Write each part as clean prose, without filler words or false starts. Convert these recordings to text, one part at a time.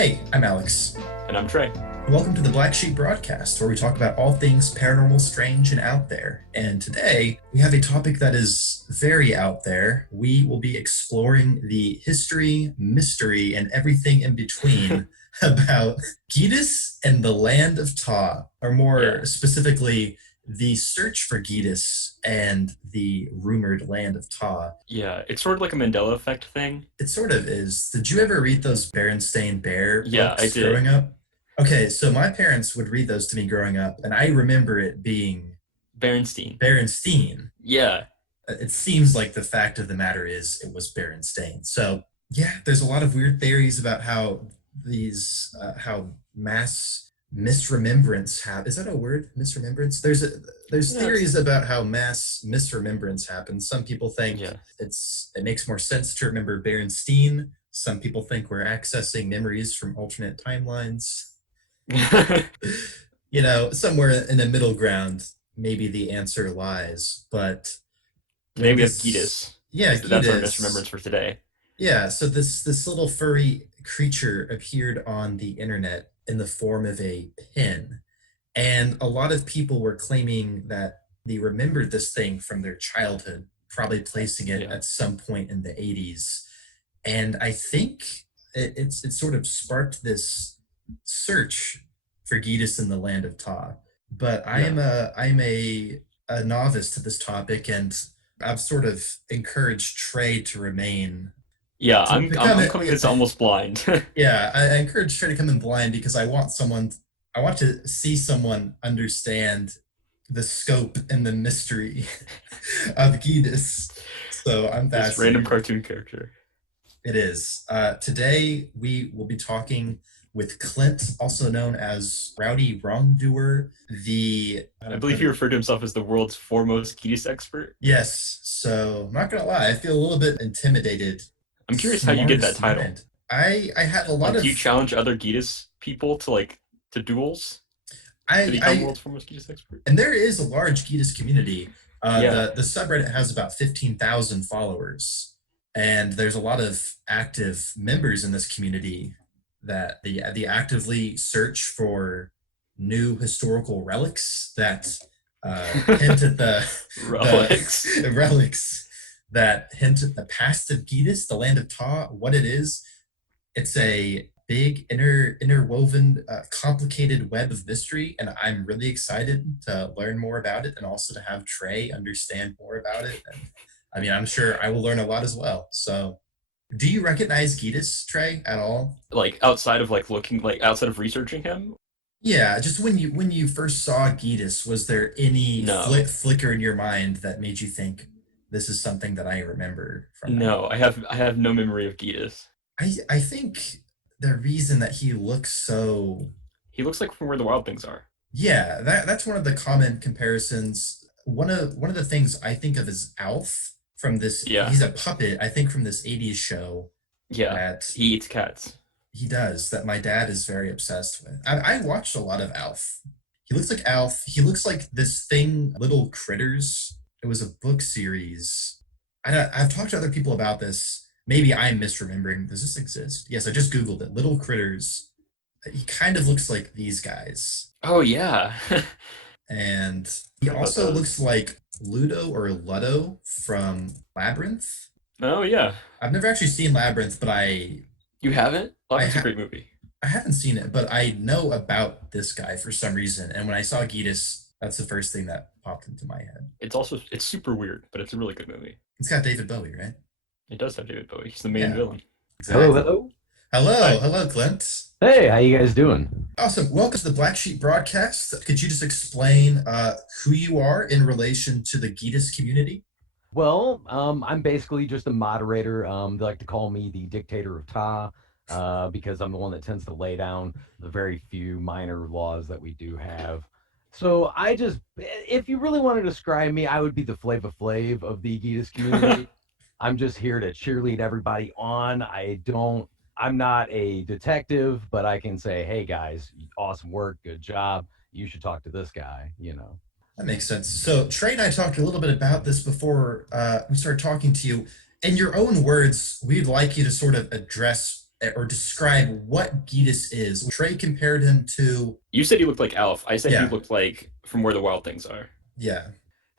Hey, I'm Alex. And I'm Trey. Welcome to the BlackSheep broadcast, where we talk about all things paranormal, strange, and out there. And today, we have a topic that is very out there. We will be exploring the history, mystery, and everything in between about Geedis and the land of Ta, or more Yeah. specifically, the search for Geedis and the rumored land of Ta. Yeah. It's sort of like a Mandela effect thing. It sort of is. Did you ever read those Berenstain Bear Yeah, I books did. growing up? Okay, so my parents would read those to me growing up, and I remember it being Berenstein. Berenstain. Yeah. It seems like the fact of the matter is it was Berenstain. So, yeah, there's a lot of weird theories about how how mass misremembrance is that a word? Misremembrance? There's Yeah, it's, theories about how mass misremembrance happens. Some people think yeah. it makes more sense to remember Berenstain. Some people think we're accessing memories from alternate timelines. Somewhere in the middle ground, maybe the answer lies. But Today we have this, Geedis. yeah, That's our Geedis. misremembrance for today. Yeah, so this little furry creature appeared on the internet in the form of a pin. And a lot of people were claiming that they remembered this thing from their childhood, probably placing it Yeah. at some point in the 80s. And I think it sort of sparked this search for Geedis in the land of Ta. But Yeah. I'm a novice to this topic, and I've sort of encouraged Trey to remain Yeah, to come I'm coming this almost blind. yeah, I encourage Trey to come in blind because I want to see someone understand the scope and the mystery of Geedis. So I'm This random fascinated. cartoon character. It is. Today we will be talking with Clint, also known as Rowdy Wrongdoer. How I to believe put he it? referred to himself as the world's foremost Geedis expert. Yes. So I'm not gonna lie, I feel a little bit intimidated. I'm curious how you get that Smartest title. mind. I have a lot Like, do of you challenge other Geedis people to duels to become I world's foremost Geedis expert? and there is a large Geedis community. Yeah. The subreddit has about 15,000 followers, and there's a lot of active members in this community that they actively search for new historical relics that hint at Relics. the relics that hint at the past of Geedis, the land of Ta, what it is. It's a big interwoven complicated web of mystery, and I'm really excited to learn more about it and also to have Trey understand more about it. And I mean, I'm sure I will learn a lot as well. So do you recognize Geedis, Trey, at all? Like outside of like looking like outside of researching him. Yeah, just when you first saw Geedis, was there any No, flicker in your mind that made you think this is something that I remember from my no, I have no memory of Geedis. I think the reason that he looks so, He looks like from where the wild things are. yeah, that's one of the common comparisons. One of the things I think of is Alf from this. Yeah, He's a puppet, I think, from this 80s show yeah, that he eats cats. he does that my dad is very obsessed with. I watched a lot of Alf. He looks like Alf. He looks like this thing, Little Critters. It was a book series. I've talked to other people about this. Maybe I'm misremembering. Does this exist? Yes, I just Googled it. Little Critters. He kind of looks like these guys. Oh yeah, And he forgot about also looks those. like Ludo or Luddo from Labyrinth. Oh yeah, I've never actually seen Labyrinth, but you haven't? Oh, I that's a ha- great movie. I haven't seen it, but I know about this guy for some reason. And when I saw Geedis, that's the first thing that popped into my head. It's super weird, but it's a really good movie. It's got David Bowie, right? It does have David Bowie. He's the main Yeah, villain. Hello, exactly. hello. Hello, Hi. hello, Clint. Hey, how you guys doing? Awesome. Welcome to the Black Sheep broadcast. Could you just explain who you are in relation to the Geedis community? Well, I'm basically just a moderator. They like to call me the dictator of Ta, because I'm the one that tends to lay down the very few minor laws that we do have. So if you really want to describe me, I would be the Flava Flav of the Geedis community. I'm just here to cheerlead everybody on. I'm not a detective, but I can say, hey guys, awesome work, good job. You should talk to this guy. That makes sense. So Trey and I talked a little bit about this before we started talking to you. In your own words, we'd like you to sort of address or describe what Geedis is. Trey compared him to, You said he looked like Alf. I said he yeah, looked like From Where the Wild Things Are. yeah,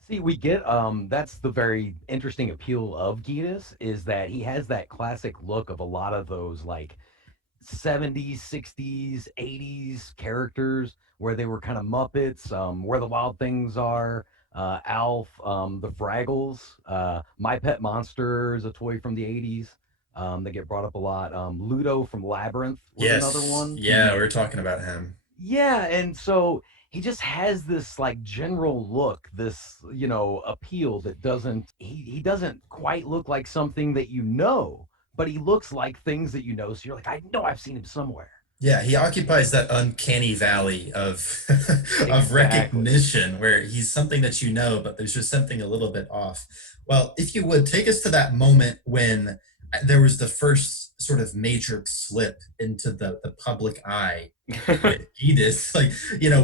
See, we get that's the very interesting appeal of Geedis is that he has that classic look of a lot of those like 70s, 60s, 80s characters where they were kind of Muppets, Where the Wild Things Are, Alf, the Fraggles, My Pet Monster is a toy from the 80s that get brought up a lot. Ludo from Labyrinth was another yes, one. yeah, we were talking about him. Yeah, and so he just has this like general look, this appeal that he doesn't quite look like something that but he looks like things that you know. So you're like, I know I've seen him somewhere. Yeah, he occupies that uncanny valley of of Exactly. recognition where he's something that you know, but there's just something a little bit off. Well, if you would take us to that moment when there was the first sort of major slip into the public eye with Edith, like,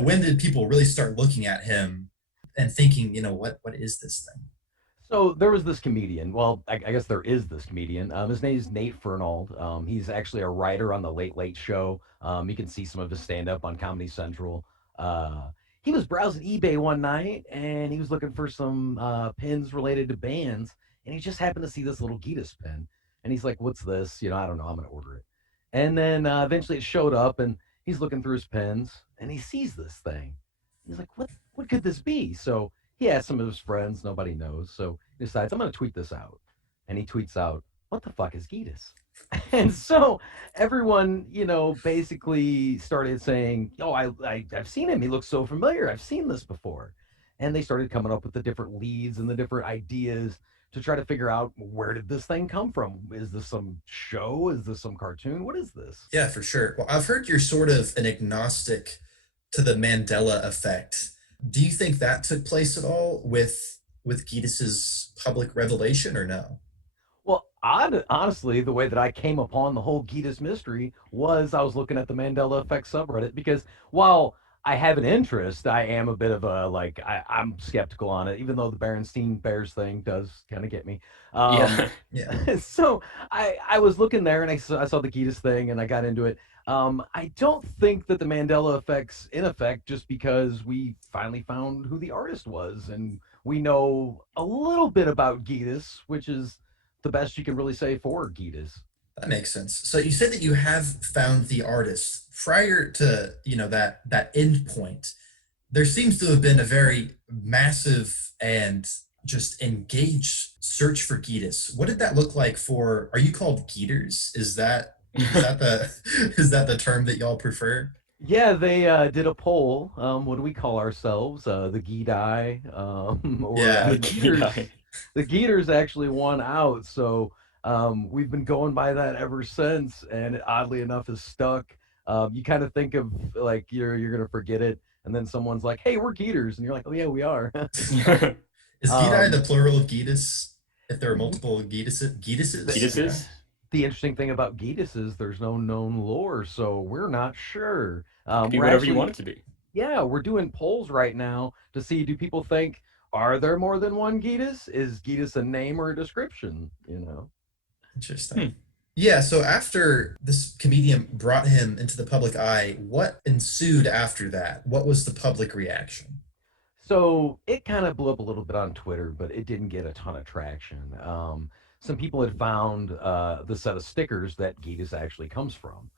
when did people really start looking at him and thinking, what is this thing? So there was this comedian. Well, I guess there is this comedian. His name is Nate Fernald. He's actually a writer on the Late Late Show. You can see some of his stand up on Comedy Central. He was browsing eBay one night and he was looking for some pins related to bands. And he just happened to see this little Geedis pin. And he's like, "What's this? I don't know. I'm going to order it." And then eventually it showed up and he's looking through his pins and he sees this thing. He's like, What could this be?" So he asked some of his friends. Nobody knows. So he decides, I'm going to tweet this out. And he tweets out, "What the fuck is Geedis?" And so everyone, basically started saying, "Oh, I've seen him. He looks so familiar. I've seen this before." And they started coming up with the different leads and the different ideas to try to figure out, where did this thing come from? Is this some show? Is this some cartoon? What is this? Yeah, for sure. Well, I've heard you're sort of an agnostic to the Mandela effect. Do you think that took place at all with Geedis's public revelation or no? Well, honestly, the way that I came upon the whole Geedis mystery was I was looking at the Mandela Effect subreddit because while I have an interest, I am a bit of a like I'm skeptical on it, even though the Berenstein Bears thing does kind of get me. Um, Yeah. Yeah. so I was looking there and I saw the Geedis thing and I got into it. I don't think that the Mandela effect's in effect just because we finally found who the artist was and we know a little bit about Geedis, which is the best you can really say for Geedis. That makes sense. So you said that you have found the artist prior to, that end point. There seems to have been a very massive and just engaged search for Geedis. What did that look like for, are you called Geeters? Is that the is that the term that y'all prefer? Yeah, they did a poll. What do we call ourselves? The Geedi, or Yeah. The the key Geeters. guy. The Geeters actually won out, so we've been going by that ever since, and it, oddly enough, is stuck. You kind of think of like you're gonna forget it, and then someone's like, "Hey, we're Geeters," and you're like, "Oh yeah, we are." Is Gedi the um, plural of Geetus? If there are multiple the, Geetuses? Yeah. Geedis? the interesting thing about Geetus is there's no known lore, so we're not sure. It could be We're whatever you actually want it to be. Yeah, we're doing polls right now to see, do people think, are there more than one Geetus? Is Geetus a name or a description? Interesting. Hmm. Yeah, so after this comedian brought him into the public eye, what ensued after that? What was the public reaction? So it kind of blew up a little bit on Twitter, but it didn't get a ton of traction. Some people had found the set of stickers that Geetus actually comes from.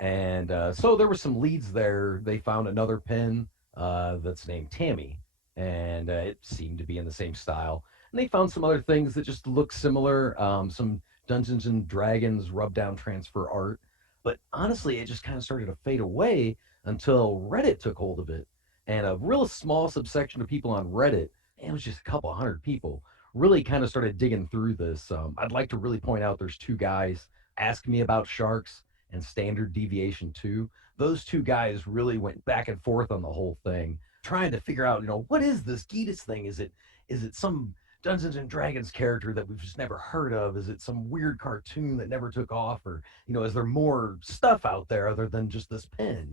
And so there were some leads there. They found another pin that's named Tammy, and it seemed to be in the same style. And they found some other things that just look similar, some Dungeons and Dragons rub down transfer art. But honestly, it just kind of started to fade away until Reddit took hold of it. And a real small subsection of people on Reddit, and it was just a couple hundred people, really kind of started digging through this. I'd like to really point out there's two guys ask me about sharks and standard deviation 2. Those two guys really went back and forth on the whole thing, trying to figure out, what is this Geetus thing? Is it some Dungeons and Dragons character that we've just never heard of? Is it some weird cartoon that never took off? Or, is there more stuff out there other than just this pen?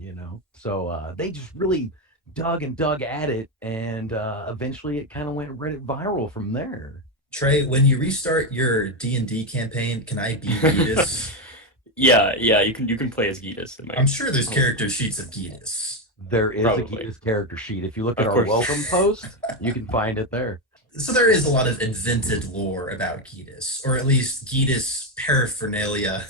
So they just really dug and dug at it, and eventually it kind of went Reddit viral from there. Trey, when you restart your D&D campaign, can I be Geetus? Yeah. You can play as Geedis. I'm sure there's Oh, character sheets of Geedis. There is a probably. Geedis character sheet. If you look at Of our course. welcome post, you can find it there. So there is a lot of invented lore about Geedis, or at least Geedis paraphernalia.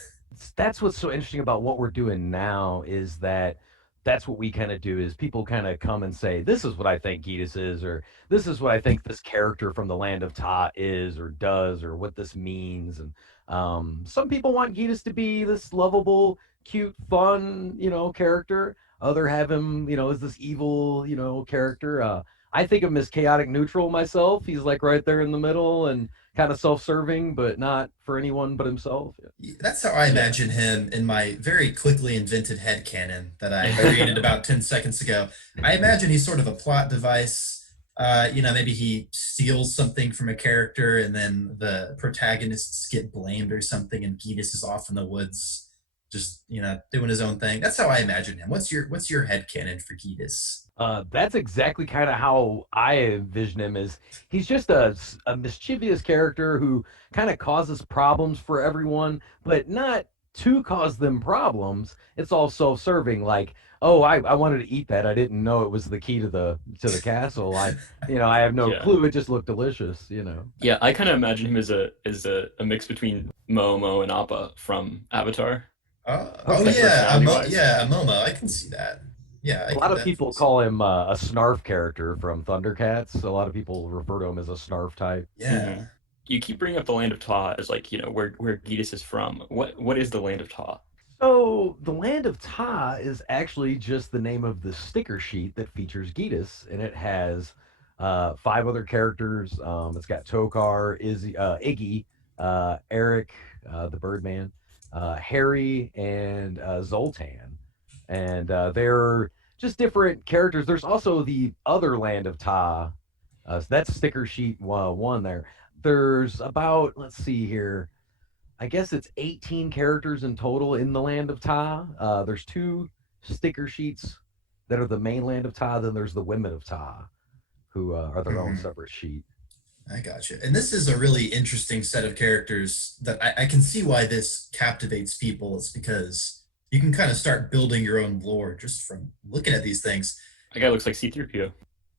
That's what's so interesting about what we're doing now is that that's what we kind of do is people kind of come and say this is what I think Geetus is, or this is what I think this character from the land of Ta is or does, or what this means. And some people want Geetus to be this lovable, cute, fun, character. Other have him, as this evil, character. I think of him as chaotic neutral myself. He's like right there in the middle and kind of self-serving, but not for anyone but himself. That's how I Yeah. imagine him in my very quickly invented headcanon that I created about 10 seconds ago. I imagine he's sort of a plot device. Maybe he steals something from a character and then the protagonists get blamed or something, and Geetus is off in the woods, just doing his own thing. That's how I imagine him. What's your headcanon for Geetus? That's exactly kind of how I envision him. As he's just a mischievous character who kind of causes problems for everyone, but not to cause them problems. It's all self-serving. Like, oh, I wanted to eat that. I didn't know it was the key to the castle. I have no Yeah. clue. It just looked delicious. Yeah, I kind of imagine him as a mix between Momo and Appa from Avatar, Oh Okay. like yeah, personality wise. yeah, a Momo. I can see that. Yeah, I A lot can of definitely people see. call him a Snarf character from Thundercats. A lot of people refer to him as a Snarf type. Hmm. Yeah. You keep bringing up the land of Ta as like where Geedis is from. What is the land of Ta? So the land of Ta is actually just the name of the sticker sheet that features Geetus, and it has five other characters. It's got Tokar, Iggy, Eric, the Birdman, Harry, and Zoltan, and they're just different characters. There's also the other land of Ta. So that's sticker sheet one there. There's about, let's see here, I guess it's 18 characters in total in the land of Ta. There's two sticker sheets that are the main land of Ta. Then there's the women of Ta, who are their own Mhm. separate sheet. I got you. And this is a really interesting set of characters that I can see why this captivates people. It's because you can kind of start building your own lore just from looking at these things. That guy looks like C-3PO.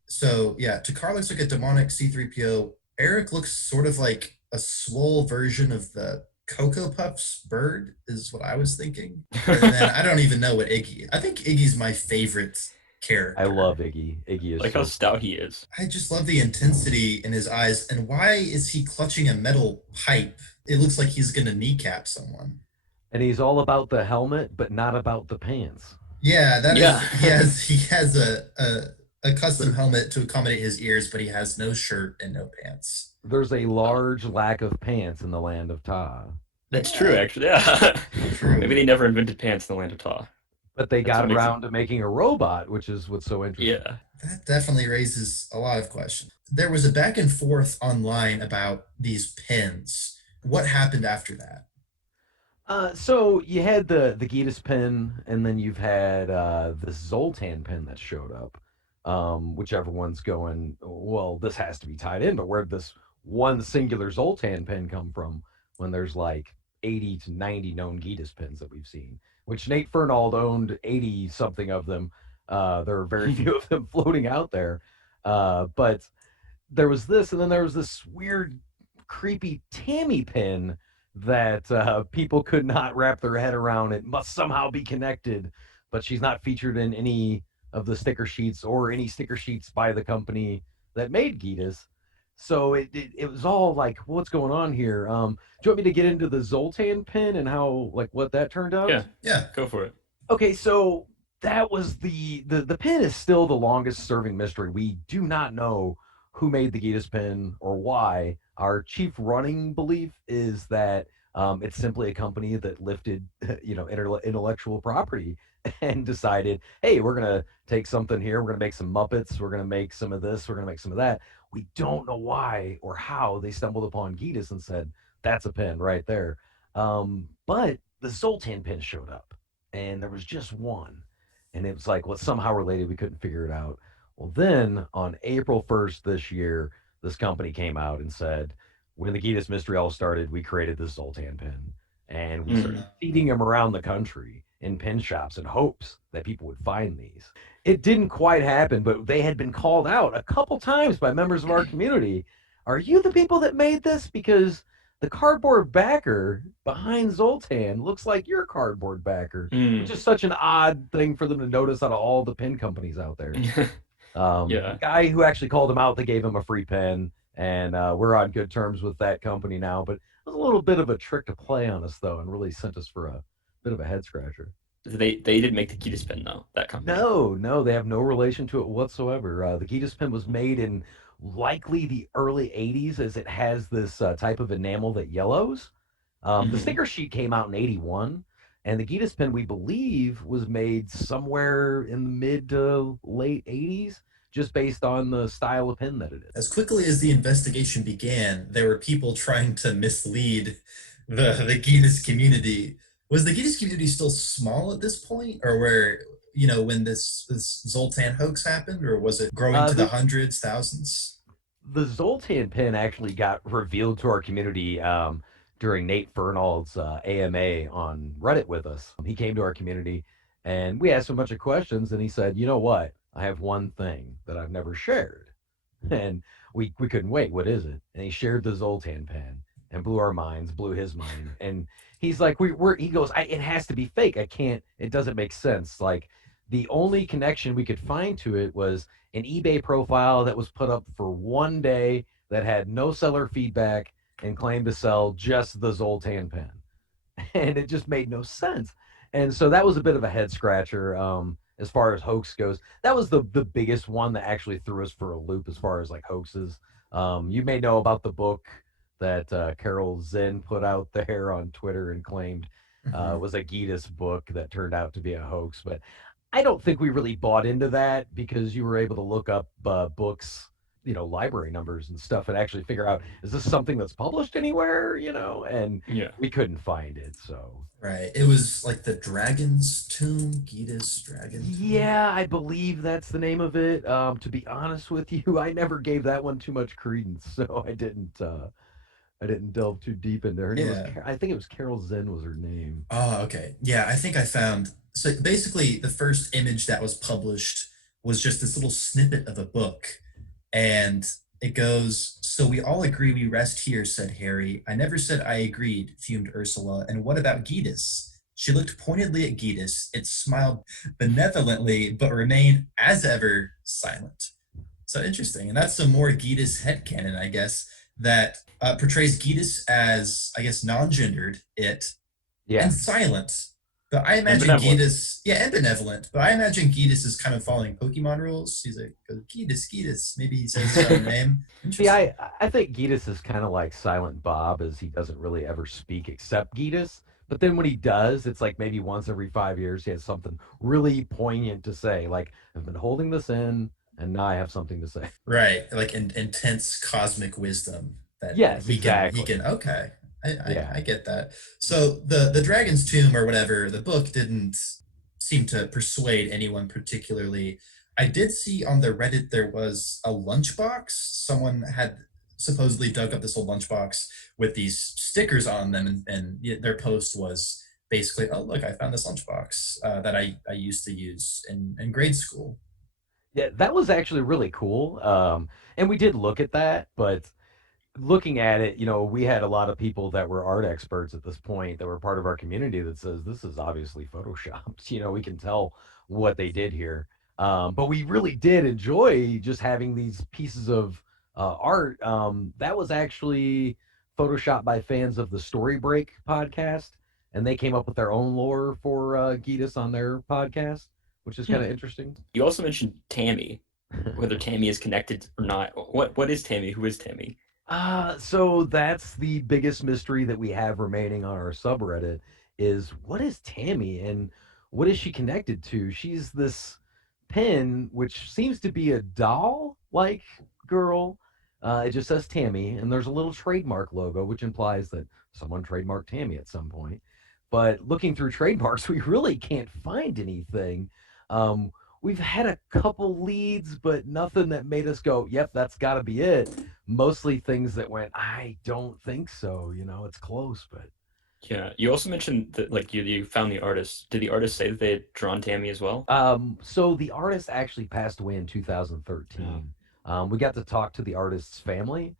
So yeah, Takar looks like a demonic C3PO. Eric looks sort of like a swole version of the Cocoa Puffs bird, is what I was thinking. And then I don't even know what Iggy. I think Iggy's my favorite I character. love Iggy. Iggy is Like how so stout cool. he is. I just love the intensity in his eyes. And why is he clutching a metal pipe? It looks like he's going to kneecap someone. And he's all about the helmet, but not about the pants. Yeah, that Yeah. is. He has a custom There, helmet to accommodate his ears, but he has no shirt and no pants. there's a Uh, large lack of pants in the land of Ta, that's true, Yeah, actually. Yeah. Maybe true. they never invented pants in the land of Ta. but they That's got what makes it. around to making a robot, which is what's so interesting. Yeah. That definitely raises a lot of questions. There was a back and forth online about these pins. What happened after that? So you had the Geetus pin, and then you've had the Zoltan pin that showed up. Whichever one's going, well, this has to be tied in, but where'd this one singular Zoltan pin come from when there's like 80 to 90 known Geetus pins that we've seen, which Nate Fernald owned 80 something of them. There are very few of them floating out there. But there was this, and then there was this weird, creepy Tammy pin that people could not wrap their head around. It must somehow be connected, but she's not featured in any of the sticker sheets or any sticker sheets by the company that made Geetus. So it was all like, what's going on here? Do you want me to get into the Zoltan pin and how like what that turned out? Yeah. Yeah. Go for it. Okay, so that was the pin is still the longest serving mystery. We do not know who made the Geetus pin or why. Our chief running belief is that it's simply a company that lifted, intellectual property and decided, hey, we're gonna take something here. We're gonna make some Muppets. We're gonna make some of this. We're gonna make some of that. We don't know why or how they stumbled upon Geetus and said that's a pin right there. But the Zoltan pin showed up and there was just one. And it was like, well, somehow related. We couldn't figure it out. Well, then on April 1st this year, this company came out and said, when the Geetus mystery all started, we created this Zoltan pin. and we started Mm. feeding them around the country in pin shops in hopes that people would find these. It didn't quite happen, but they had been called out a couple times by members of our community. Are you the people that made this? Because the cardboard backer behind Zoltan looks like your cardboard backer, which Mm. is such an odd thing for them to notice out of all the pin companies out there. The Yeah. guy who actually called him out, they gave him a free pen, and we're on good terms with that company now. But it was a little bit of a trick to play on us, though, and really sent us for a bit of a head scratcher. They did make the Geedis pen though, that company. No, no, they have no relation to it whatsoever. The Geedis pen was made in likely the early 80s, as it has this type of enamel that yellows. The Hmm. sticker sheet came out in 81, and the Geedis pen, we believe, was made somewhere in the mid to late 80s, just based on the style of pen that it is. As quickly as the investigation began, there were people trying to mislead the Geedis community. Was the Geedis community still small at this point, or where when this Zoltan hoax happened, or was it growing Uh, to the the hundreds, thousands? the Zoltan pin actually got revealed to our community during Nate Fernald's AMA on Reddit with us. He came to our community and we asked him a bunch of questions, and he said, "You know what? I have one thing that I've never shared." And we couldn't wait. What is it? And he shared the Zoltan pen and blew our minds, blew his mind. And he's like, he goes, it has to be fake. I can't, it doesn't make sense. Like, the only connection we could find to it was an eBay profile that was put up for one day that had no seller feedback and claimed to sell just the Zoltan pen. And it just made no sense. And so that was a bit of a head scratcher as far as hoax goes. That was the biggest one that actually threw us for a loop as far as like hoaxes. You may know about the book that Carol Zinn put out there on Twitter and claimed Mhm. was a Geedis book that turned out to be a hoax. But I don't think we really bought into that because you were able to look up books, library numbers and stuff, and actually figure out, is this something that's published anywhere, and Yeah. we couldn't find it. So Right. It was like the Dragon's Tomb, Geedis Dragon Tomb. yeah, I believe that's the name of it. To be honest with you, I never gave that one too much credence, so I didn't delve too deep into her. Her name was Yeah. I think it was Carol Zen was her name. Oh, okay. Yeah, I think I found. So basically, the first image that was published was just this little snippet of a book. And it goes, "So we all agree we rest here," said Harry. "I never said I agreed," fumed Ursula. "And what about Geedis?" She looked pointedly at Geedis. It smiled benevolently, but remained, as ever, silent. So interesting. And that's some more Geedis headcanon, I guess, that portrays Geedis as, I guess, non gendered, and Yes. silent. But I And imagine benevolent. Geedis, yeah, and benevolent. But I imagine Geedis is kind of following Pokemon rules. He's like, Geedis, Geedis. Maybe he says his own name. See, Interesting. I think Geedis is kind of like Silent Bob, as he doesn't really ever speak except Geedis. But then when he does, it's like maybe once every 5 years he has something really poignant to say. Like, I've been holding this in, and now I have something to say. Right, like intense cosmic wisdom that Yes, he exactly. can. Okay, Yeah. I get that. So the Dragon's Tomb or whatever, the book didn't seem to persuade anyone particularly. I did see on the Reddit there was a lunchbox. Someone had supposedly dug up this old lunchbox with these stickers on them, and their post was basically, "Oh, look, I found this lunchbox that I used to use in grade school." Yeah, that was actually really cool. And we did look at that, but looking at it, we had a lot of people that were art experts at this point that were part of our community that says this is obviously photoshopped. We can tell what they did here. But we really did enjoy just having these pieces of art. That was actually photoshopped by fans of the Story Break podcast, and they came up with their own lore for Geedis on their podcast, which is kind Hmm. of interesting. You also mentioned Tammy, whether Tammy is connected or not. What is Tammy? Who is Tammy? So that's the biggest mystery that we have remaining on our subreddit is what is Tammy and what is she connected to? She's this pin, which seems to be a doll like girl. It just says Tammy, and there's a little trademark logo, which implies that someone trademarked Tammy at some point. But looking through trademarks, we really can't find anything. We've had a couple leads, but nothing that made us go, yep, that's got to be it. Mostly things that went, I don't think so. It's close, but Yeah. You also mentioned that like you found the artist. Did the artist say that they had drawn Tammy as well? So the artist actually passed away in Oh. 2013. We got to talk to the artist's family,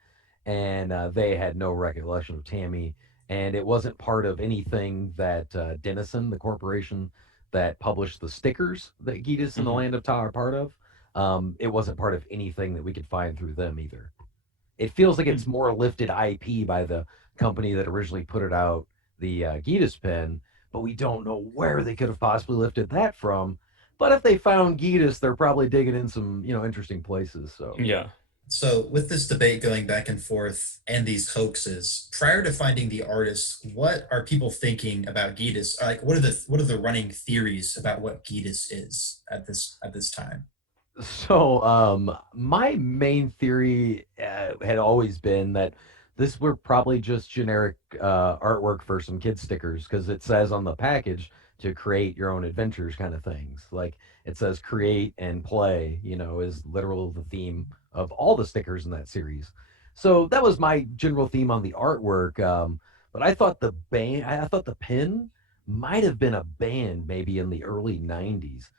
and they had no recollection of Tammy, and it wasn't part of anything that Denison, the corporation that published the stickers that Geedis and the Hmm. Land of Ta are part of, it wasn't part of anything that we could find through them either. It feels like it's more lifted IP by the company that originally put it out, the Geedis pen, but we don't know where they could have possibly lifted that from. But if they found Geedis, they're probably digging in some, interesting places. So, Yeah. So, with this debate going back and forth and these hoaxes, prior to finding the artist, what are people thinking about Geedis? Like, what are the running theories about what Geedis is at this time? my main theory had always been that this were probably just generic artwork for some kid stickers because it says on the package to create your own adventures kind of things. Like it says create and play, is literal the theme of all the stickers in that series. So that was my general theme on the artwork. But I thought the pin might have been a band maybe in the early 90s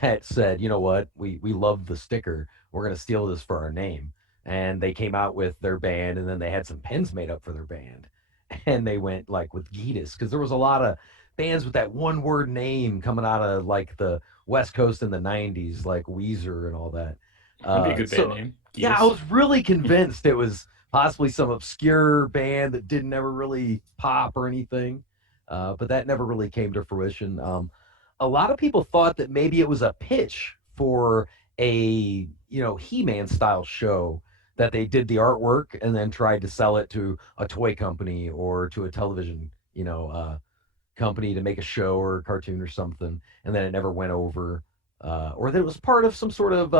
that said, you know what, we love the sticker. We're gonna steal this for our name. And they came out with their band, and then they had some pins made up for their band, and they went like with Geedis because there was a lot of bands with that one word name coming out of like the West Coast in the '90s, like Weezer and all that. That'd be a good band So name. yeah, I Geedis. was really convinced it was possibly some obscure band that didn't ever really pop or anything, but that never really came to fruition. A lot of people thought that maybe it was a pitch for a He-Man style show that they did the artwork and then tried to sell it to a toy company or to a television company to make a show or a cartoon or something, and then it never went over. Or that it was part of some sort of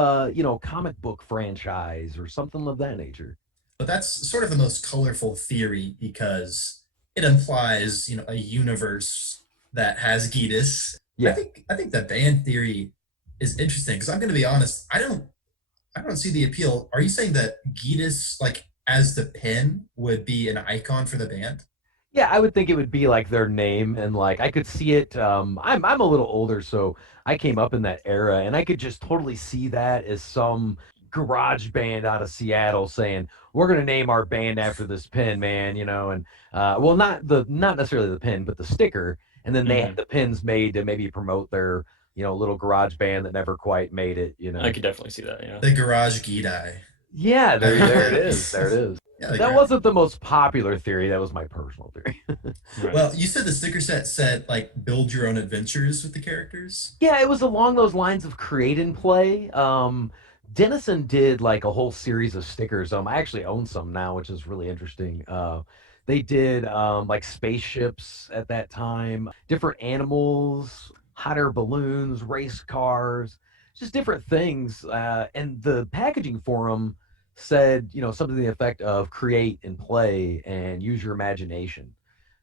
comic book franchise or something of that nature. But that's sort of the most colorful theory because it implies, a universe that has Geedis. I Yeah. think I think the band theory is interesting because I'm going to be honest. I don't see the appeal. Are you saying that Geedis, like as the pin, would be an icon for the band? Yeah, I would think it would be like their name, and like I could see it. I'm a little older, so I came up in that era, and I could just totally see that as some garage band out of Seattle saying, "We're gonna name our band after this pin, man," and well, not necessarily the pin, but the sticker, and then they had Hmm. the pins made to maybe promote their little garage band that never quite made it. I could definitely see that. Yeah. The Garage Geedai. Yeah, I like there it that. is, there it is. Yeah, the That garage. wasn't the most popular theory. That was my personal theory. Right. Well, you said the sticker set said like build your own adventures with the characters. Yeah, it was along those lines of create and play. Denison did like a whole series of stickers. I actually own some now, which is really interesting. They did like spaceships at that time, different animals, hot air balloons, race cars, just different things. And the packaging forum said, something to the effect of create and play and use your imagination.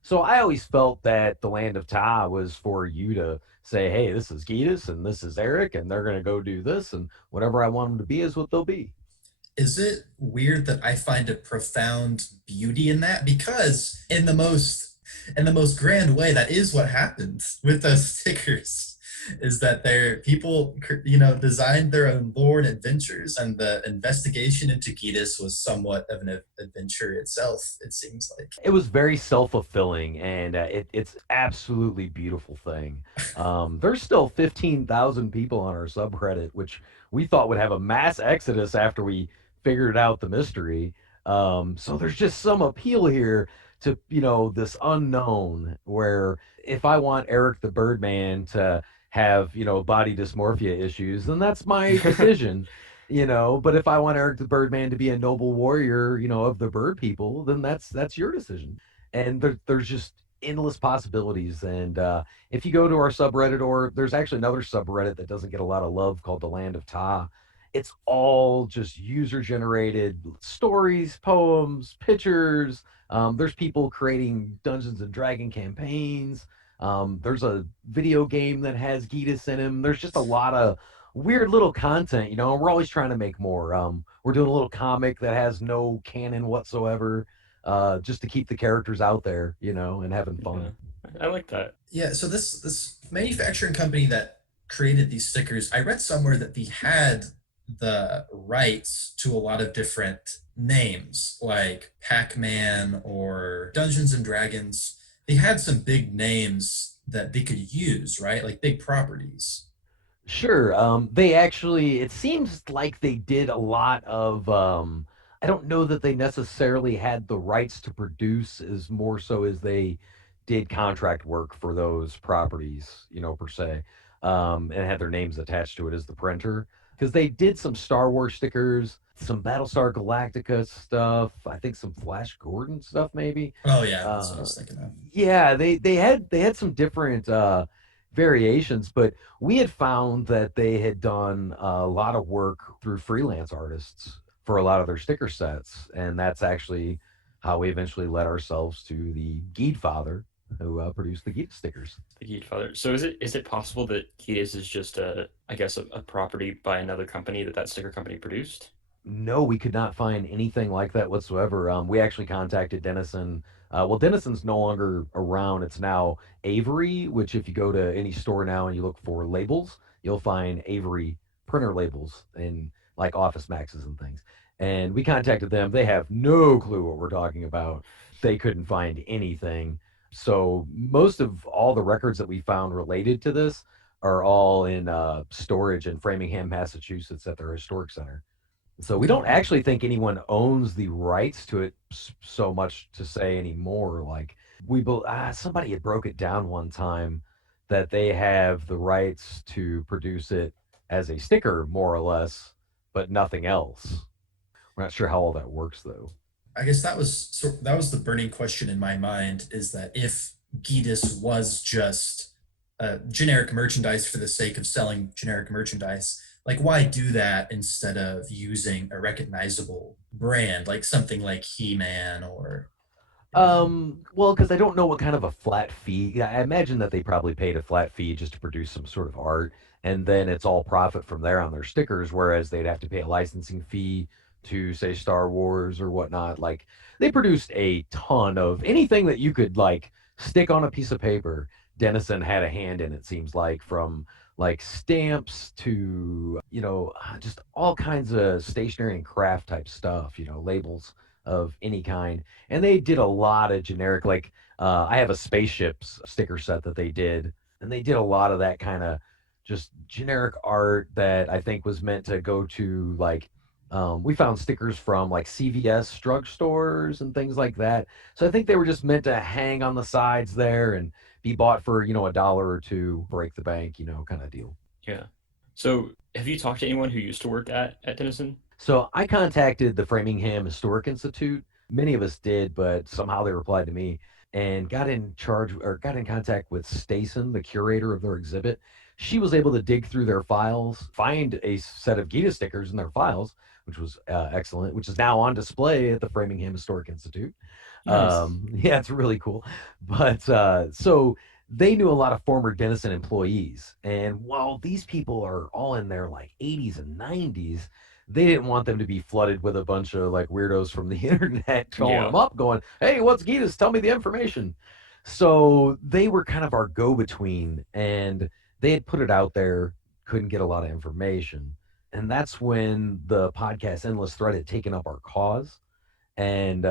So I always felt that the Land of Ta was for you to say, hey, this is Geetus and this is Eric, and they're going to go do this, and whatever I want them to be is what they'll be. Is it weird that I find a profound beauty in that? Because in the most grand way, that is what happened with those stickers. Is that their people, designed their own lore and adventures, and the investigation into Geedis was somewhat of an adventure itself. It seems like. It was very self-fulfilling, and it's absolutely beautiful thing. There's still 15,000 people on our subreddit, which we thought would have a mass exodus after we figured out the mystery. So there's just some appeal here to this unknown. Where if I want Eric the Birdman to have body dysmorphia issues, then that's my decision. But if I want Eric the Birdman to be a noble warrior, of the bird people, then that's your decision. And there's just endless possibilities. And if you go to our subreddit, or there's actually another subreddit that doesn't get a lot of love called the Land of Ta, it's all just user generated stories, poems, pictures. There's people creating Dungeons and Dragon campaigns. There's a video game that has Geetus in him. There's just a lot of weird little content, and we're always trying to make more. We're doing a little comic that has no canon whatsoever. just to keep the characters out there, and having Yeah, fun. I like that. Yeah, so this manufacturing company that created these stickers, I read somewhere that they had the rights to a lot of different names, like Pac-Man or Dungeons and Dragons. They had some big names that they could use, right? Like big properties. Sure. They actually, it seems like they did a lot of, I don't know that they necessarily had the rights to produce as more so as they did contract work for those properties, per se, and had their names attached to it as the printer. Because they did some Star Wars stickers, some Battlestar Galactica stuff, I think some Flash Gordon stuff, maybe. Oh yeah, that's what I Uh, was thinking of. yeah, they had some different variations, but we had found that they had done a lot of work through freelance artists for a lot of their sticker sets, and that's actually how we eventually led ourselves to the Geed father who produced the Geed stickers. The Geed Father. So is it possible that Geedis is just I guess a property by another company that sticker company produced? No, we could not find anything like that whatsoever. We actually contacted Dennison. Well, Dennison's no longer around. It's now Avery, which if you go to any store now and you look for labels, you'll find Avery printer labels in like Office Maxes and things. And we contacted them. They have no clue what we're talking about. They couldn't find anything. So most of all the records that we found related to this are all in storage in Framingham, Massachusetts at their historic center. So we don't Oh, actually think anyone owns the rights to it so much to say anymore. Like somebody had broke it down one time that they have the rights to produce it as a sticker, more or less, but nothing else. We're not sure how all that works though. I guess that was the burning question in my mind is that if Geedis was just generic merchandise for the sake of selling generic merchandise, like why do that instead of using a recognizable brand, like something like He-Man or Well, because I don't know what kind of a flat fee. Yeah, I imagine that they probably paid a flat fee just to produce some sort of art, and then it's all profit from there on their stickers. Whereas they'd have to pay a licensing fee to say Star Wars or whatnot. Like they produced a ton of anything that you could like stick on a piece of paper. Dennison had a hand in. It seems like from like stamps to just all kinds of stationery and craft type stuff. Labels of any kind, and they did a lot of generic like I have a spaceships sticker set that they did, and they did a lot of that kind of just generic art that I think was meant to go to like we found stickers from like CVS drugstores and things like that. So I think they were just meant to hang on the sides there and be bought for a dollar or two, break the bank, kind of deal. Yeah. So have you talked to anyone who used to work at Denison? So I contacted the Framingham Historic Institute. Many of us did, but somehow they replied to me and got in contact with Stason, the curator of their exhibit. She was able to dig through their files, find a set of Gita stickers in their files, which was excellent, which is now on display at the Framingham Historic Institute. Nice. Yeah, it's really cool. But so they knew a lot of former Denison employees. And while these people are all in their like 80s and 90s, they didn't want them to be flooded with a bunch of like weirdos from the internet calling Yeah. them up, going, "Hey, what's Geedis? Tell me the information." So they were kind of our go-between, and they had put it out there, couldn't get a lot of information, and that's when the podcast Endless Thread had taken up our cause, and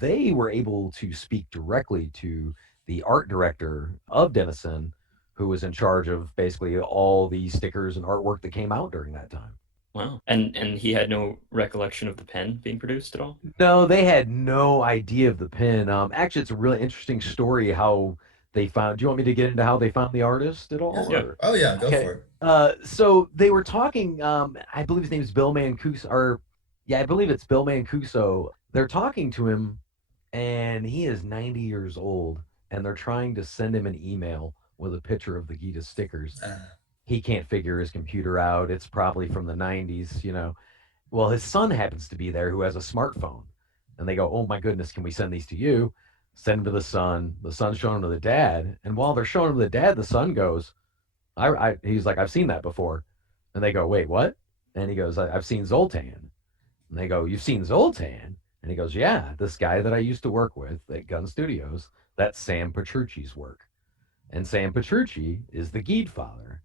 they were able to speak directly to the art director of Denison, who was in charge of basically all the stickers and artwork that came out during that time. Wow. And he had no recollection of the pen being produced at all? No, they had no idea of the pin. Actually, it's a really interesting story how they found. Do you want me to get into how they found the artist at all? Yeah. Or oh yeah, go okay, for it. so they were talking. I believe his name is Bill Mancuso, or yeah, I believe it's Bill Mancuso. They're talking to him, and he is 90 years old, and they're trying to send him an email with a picture of the Gita stickers. Uh, He can't figure his computer out. It's probably from the 90s, Well, his son happens to be there who has a smartphone. And they go, "Oh my goodness, can we send these to you?" Send them to the son. The son's showing them to the dad. And while they're showing them to the dad, the son goes, he's like, "I've seen that before." And they go, "Wait, what?" And he goes, "I've seen Zoltan." And they go, "You've seen Zoltan?" And And he goes, yeah, this guy that I used to work with at Gun Studios, that's Sam Petrucci's work. And Sam Petrucci is the Geed father.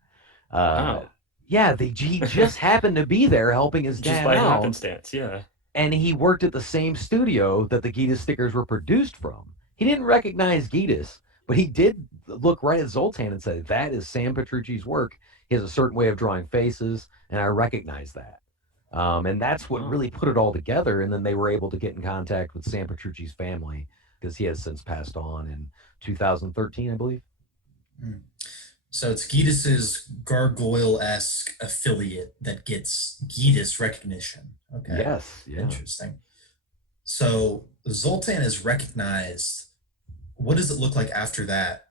Uh, Wow. yeah, he just happened to be there helping his Just dad by out, happenstance, yeah. and he worked at the same studio that the Geedis stickers were produced from. He didn't recognize Geedis, but he did look right at Zoltan and say, "That is Sam Petrucci's work. He has a certain way of drawing faces, and I recognize that." And that's what Oh. really put it all together. And then they were able to get in contact with Sam Petrucci's family because he has since passed on in 2013, I believe. Hmm. So it's Geedis's gargoyle-esque affiliate that gets Geedis recognition. Okay, Yes, yeah. interesting. So Zoltan is recognized. What does it look like after that?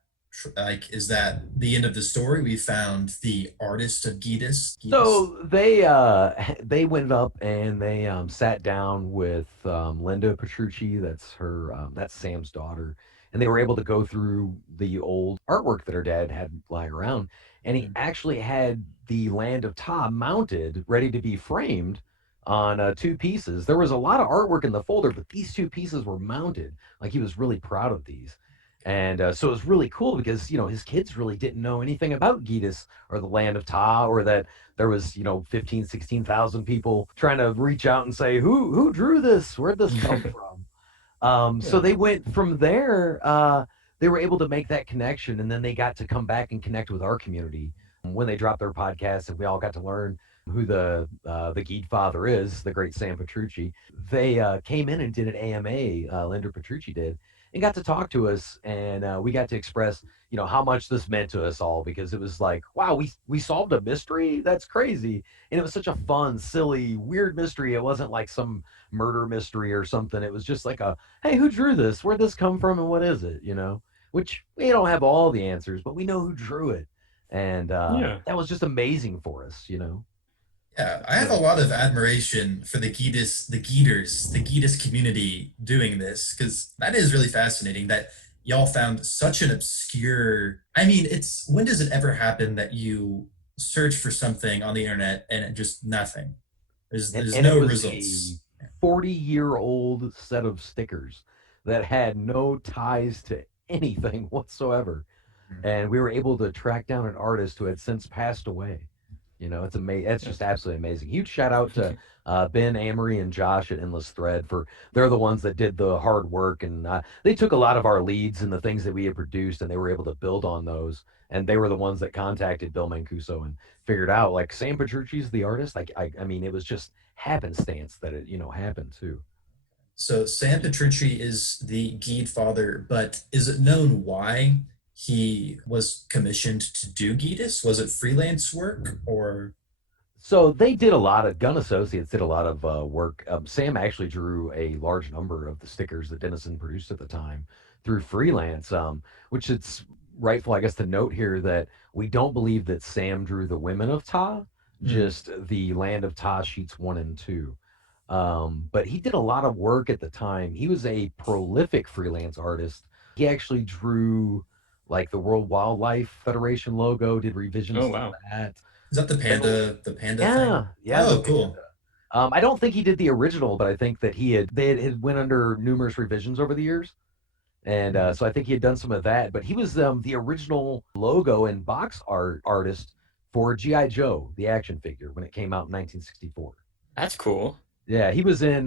Like, is that the end of the story? We found the artist of Geedis. Geedis. So they went up and they sat down with Linda Petrucci, that's Sam's daughter, and they were able to go through the old artwork that her dad had lying around, and he Hmm. actually had the Land of Ta mounted, ready to be framed on two pieces. There was a lot of artwork in the folder, but these two pieces were mounted. Like he was really proud of these. And so it was really cool because his kids really didn't know anything about Geedis or the Land of Ta, or that there was 15, 16,000 people trying to reach out and say, who drew this, where'd this come from? So Yeah. they went from there. They were able to make that connection, and then they got to come back and connect with our community when they dropped their podcast, and we all got to learn who the Geed father is, the great Sam Petrucci. They came in and did an AMA. Linda Petrucci did, and got to talk to us, and we got to express how much this meant to us all, because it was like, wow, we solved a mystery. That's crazy. And it was such a fun, silly, weird mystery. It wasn't like some murder mystery or something. It was just like a, hey, who drew this? Where'd this come from? And what is it? Which we don't have all the answers, but we know who drew it. And Yeah. that was just amazing for us. Yeah, I have a So, lot of admiration for the Geedis community doing this because that is really fascinating that y'all found such an obscure. I mean, it's when does it ever happen that you search for something on the internet and just nothing? There's and it no was a results. 40-year-old set of stickers that had no ties to anything whatsoever. Mhm. And we were able to track down an artist who had since passed away. It's amazing. It's Yeah. just absolutely amazing. Huge shout out to Ben, Amory, and Josh at Endless Thread, for they're the ones that did the hard work, and they took a lot of our leads and the things that we had produced, and they were able to build on those. And they were the ones that contacted Bill Mancuso and figured out, like, Sam Petrucci's the artist. Like, I mean, it was just happenstance that it happened too. So Sam Petrucci is the Geed father, but is it known why he was commissioned to do Geedis? Was it freelance work or? So they did a lot of Gun Associates did a lot of work. Sam actually drew a large number of the stickers that Dennison produced at the time through freelance, which it's rightful, I guess, to note here that we don't believe that Sam drew the Women of Ta, Hmm. just the Land of Ta sheets 1 and 2. But he did a lot of work at the time. He was a prolific freelance artist. He actually drew like the World Wildlife Federation logo, did Oh revisions to wow. that. Is that the So panda thing? yeah, yeah, the Oh, panda. cool. I don't think he did the original, but I think that they had went under numerous revisions over the years, and Hmm. so I think he had done some of that. But he was the original logo and box art artist for GI Joe, the action figure, when it came out in 1964. That's cool. Yeah, he was in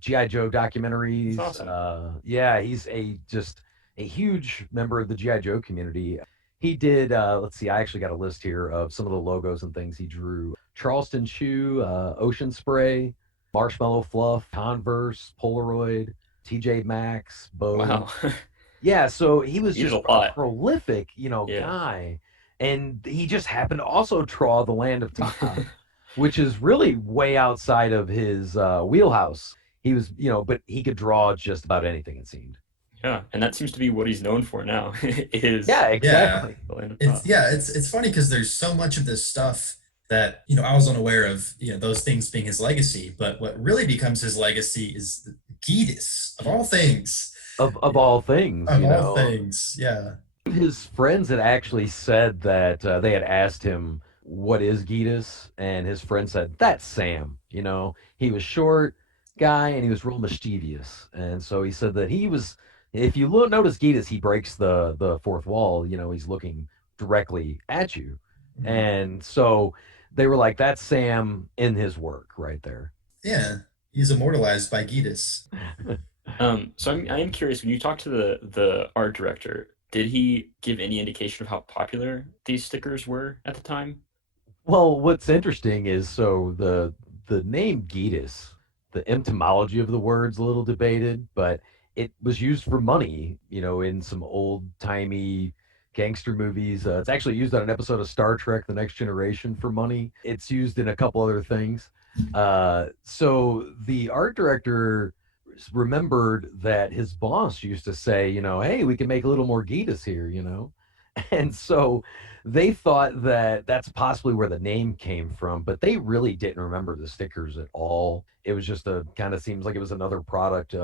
GI Joe That's documentaries. awesome. Yeah, he's just a huge member of the GI Joe community. He did. Let's see, I actually got a list here of some of the logos and things he drew: Charleston Chew, Ocean Spray, Marshmallow Fluff, Converse, Polaroid, TJ Maxx, Bose. Wow. Yeah, so he was He did a just a lot. prolific, Yeah. guy, and he just happened to also draw the Land of Ta, which is really way outside of his wheelhouse. He was, but he could draw just about anything, it seemed. Yeah. And that seems to be what he's known for now is Yeah, Yeah, exactly. the land of it's Ta. yeah, it's funny because there's so much of this stuff that I was unaware of. Those things being his legacy, but what really becomes his legacy is Geedis of all things. Of all things, Of all things, yeah. his friends had actually said that they had asked him, "What is Geedis?" And his friend said, "That's Sam." He was short, guy, and he was real mischievous. And so he said that he was, if you notice Geedis, he breaks the fourth wall. He's looking directly at you, Mhm. and so they were like, "That's Sam in his work right there." Yeah, he's immortalized by Geedis. So I am curious, when you talked to the art director, did he give any indication of how popular these stickers were at the time? Well, what's interesting is so the name Geedis, the etymology of the word's a little debated, but it was used for money, in some old timey gangster movies. It's actually used on an episode of Star Trek: The Next Generation for money. It's used in a couple other things. So the art director remembered that his boss used to say, hey, we can make a little more Geedis here. And so they thought that that's possibly where the name came from, but they really didn't remember the stickers at all. It was just a kind of seems like it was another product.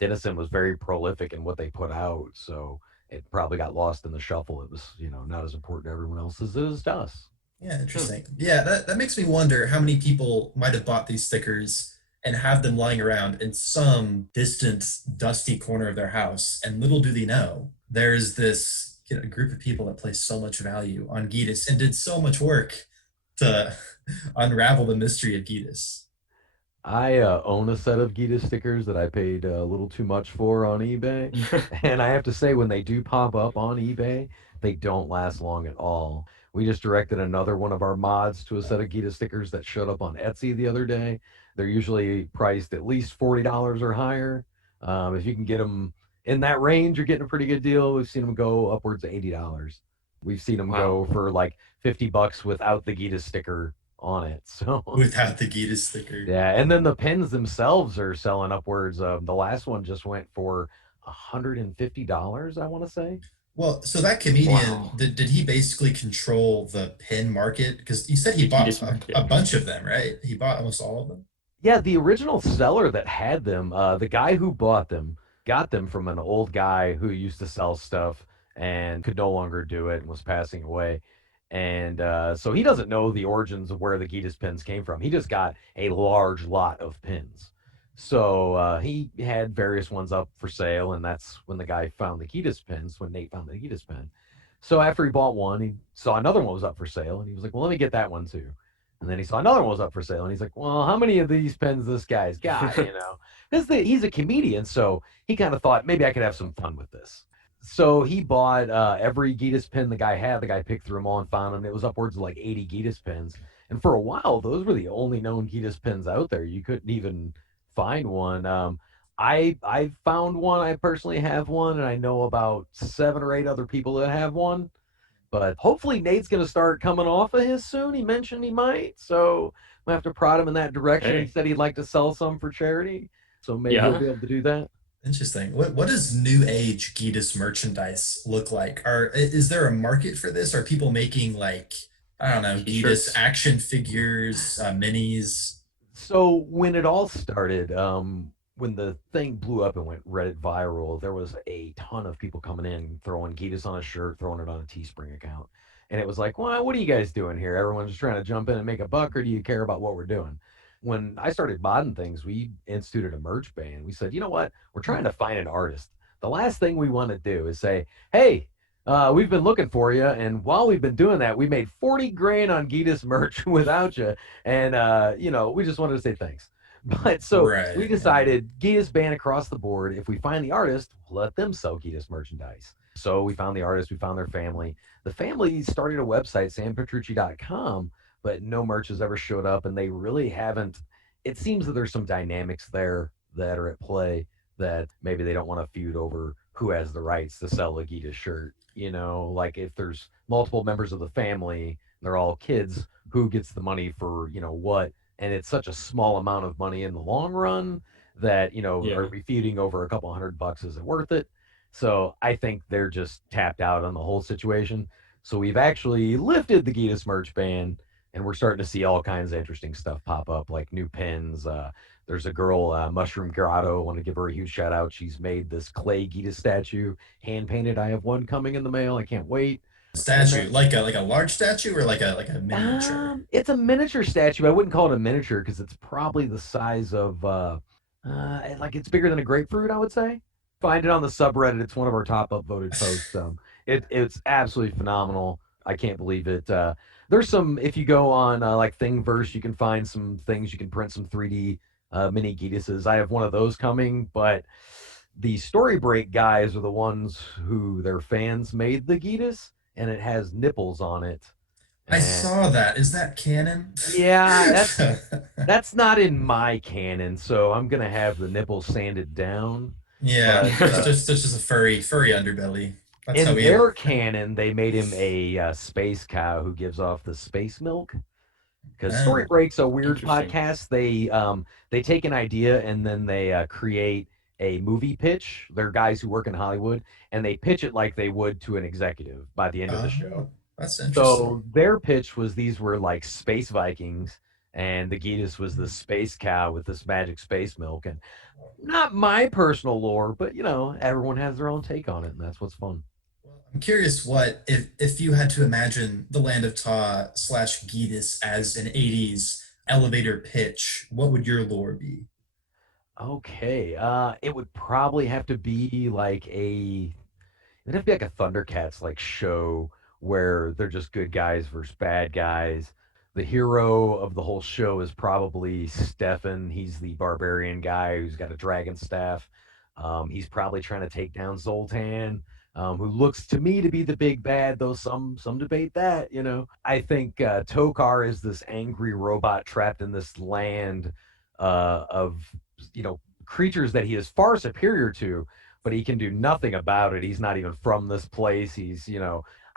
Denison was very prolific in what they put out, so it probably got lost in the shuffle. It was, not as important to everyone else as it is to us. Yeah, Huh. interesting. Yeah, that makes me wonder how many people might have bought these stickers and have them lying around in some distant, dusty corner of their house. And little do they know, there's this group of people that place so much value on Geedis and did so much work to unravel the mystery of Geedis. I own a set of Geedis stickers that I paid a little too much for on eBay. And I have to say, when they do pop up on eBay, they don't last long at all. We just directed another one of our mods to a set of Geedis stickers that showed up on Etsy the other day. They're usually priced at least $40 or higher. If you can get them in that range, you're getting a pretty good deal. We've seen them go upwards of $80. We've seen them Wow. go for like $50 without the Geedis sticker on it. So Without the Geedis sticker. yeah, and then the pins themselves are selling upwards of the last one just went for $150, I want to say. Well, so that comedian, Wow. did he basically control the pin market? Because you said he The bought Geedis a market. bunch of them, right? He bought almost all of them. Yeah, the original seller that had them, the guy who bought them, got them from an old guy who used to sell stuff and could no longer do it and was passing away. And so he doesn't know the origins of where the Geedis pins came from. He just got a large lot of pins. So he had various ones up for sale, and that's when the guy found the Geedis pins, when Nate found the Geedis pin. So after he bought one, he saw another one was up for sale, and he was like, well, let me get that one too. And then he saw another one was up for sale, and he's like, "Well, how many of these pens this guy's got?" Because he's a comedian, so he kind of thought maybe I could have some fun with this. So he bought every Geedis pen the guy had. The guy picked through them all and found them. It was upwards of like 80 Geedis pens, and for a while, those were the only known Geedis pens out there. You couldn't even find one. I found one. I personally have one, and I know about 7 or 8 other people that have one, but hopefully Nate's going to start coming off of his soon. He mentioned he might, so we'll have to prod him in that direction. He Hey. said he'd like to sell some for charity, so maybe he'll Yeah. be able to do that. Interesting. What does new age Geedis merchandise look like? Is there a market for this? Are people making like, I don't know, Geedis T-shirts. action figures, minis? So when it all started, when the thing blew up and went Reddit viral, there was a ton of people coming in, throwing Geetus on a shirt, throwing it on a Teespring account. And it was like, well, what are you guys doing here? Everyone's just trying to jump in and make a buck, or do you care about what we're doing? When I started modding things, we instituted a merch ban. We said, you know what? We're trying to find an artist. The last thing we want to do is say, hey, we've been looking for you. And while we've been doing that, we made 40 grand on Geetus merch without you. And, we just wanted to say thanks. But so we Right. Yeah. decided Geetus ban across the board. If we find the artist, let them sell Geetus merchandise. So we found the artist, we found their family. The family started a website, sampetrucci.com, but no merch has ever showed up, and they really haven't. It seems that there's some dynamics there that are at play that maybe they don't want to feud over who has the rights to sell a Geetus shirt. Like if there's multiple members of the family, they're all kids, who gets the money for, what? And it's such a small amount of money in the long run that, are Yeah. we feuding over a couple $100? Is it worth it? So I think they're just tapped out on the whole situation. So we've actually lifted the Geetus merch ban, and we're starting to see all kinds of interesting stuff pop up, like new pins. There's a girl, Mushroom Grotto. I want to give her a huge shout out. She's made this clay Geetus statue, hand painted. I have one coming in the mail. I can't wait. And Statue, then like a large statue or like a miniature? it's a miniature statue. I wouldn't call it a miniature because it's probably the size of Like it's bigger than a grapefruit, I would say. Find it on the subreddit. It's one of our top upvoted posts. It's absolutely phenomenal. I can't believe it. There's some if you go on like Thingiverse, you can find some things you can print some 3D mini Geedises. I have one of those coming, but the Story Break guys are the ones who their fans made the Geedis, and it has nipples on it. I And saw that. Is that canon? yeah, that's not in my canon, so I'm gonna have the nipples sanded down. Yeah, But just a furry underbelly. That's how in we. their canon, they made him a space cow who gives off the space milk. Because Story Oh, Break's a weird Interesting. podcast. They take an idea and then they create a movie pitch. They're guys who work in Hollywood, and they pitch it like they would to an executive by the end of the show. that's interesting. So their pitch was these were like space Vikings, and the Geedis was the space cow with this magic space milk. And not my personal lore, but everyone has their own take on it, and that's what's fun. I'm curious what if you had to imagine the land of Ta slash Geedis as an '80s elevator pitch, what would your lore be? Okay, it would probably have to be like it'd have to be like a Thundercats like show where they're just good guys versus bad guys. The hero of the whole show is probably Stefan. He's the barbarian guy who's got a dragon staff. He's probably trying to take down Zoltan, who looks to me to be the big bad, though some debate that. I think Tokar is this angry robot trapped in this land of creatures that he is far superior to, but he can do nothing about it. He's not even from this place.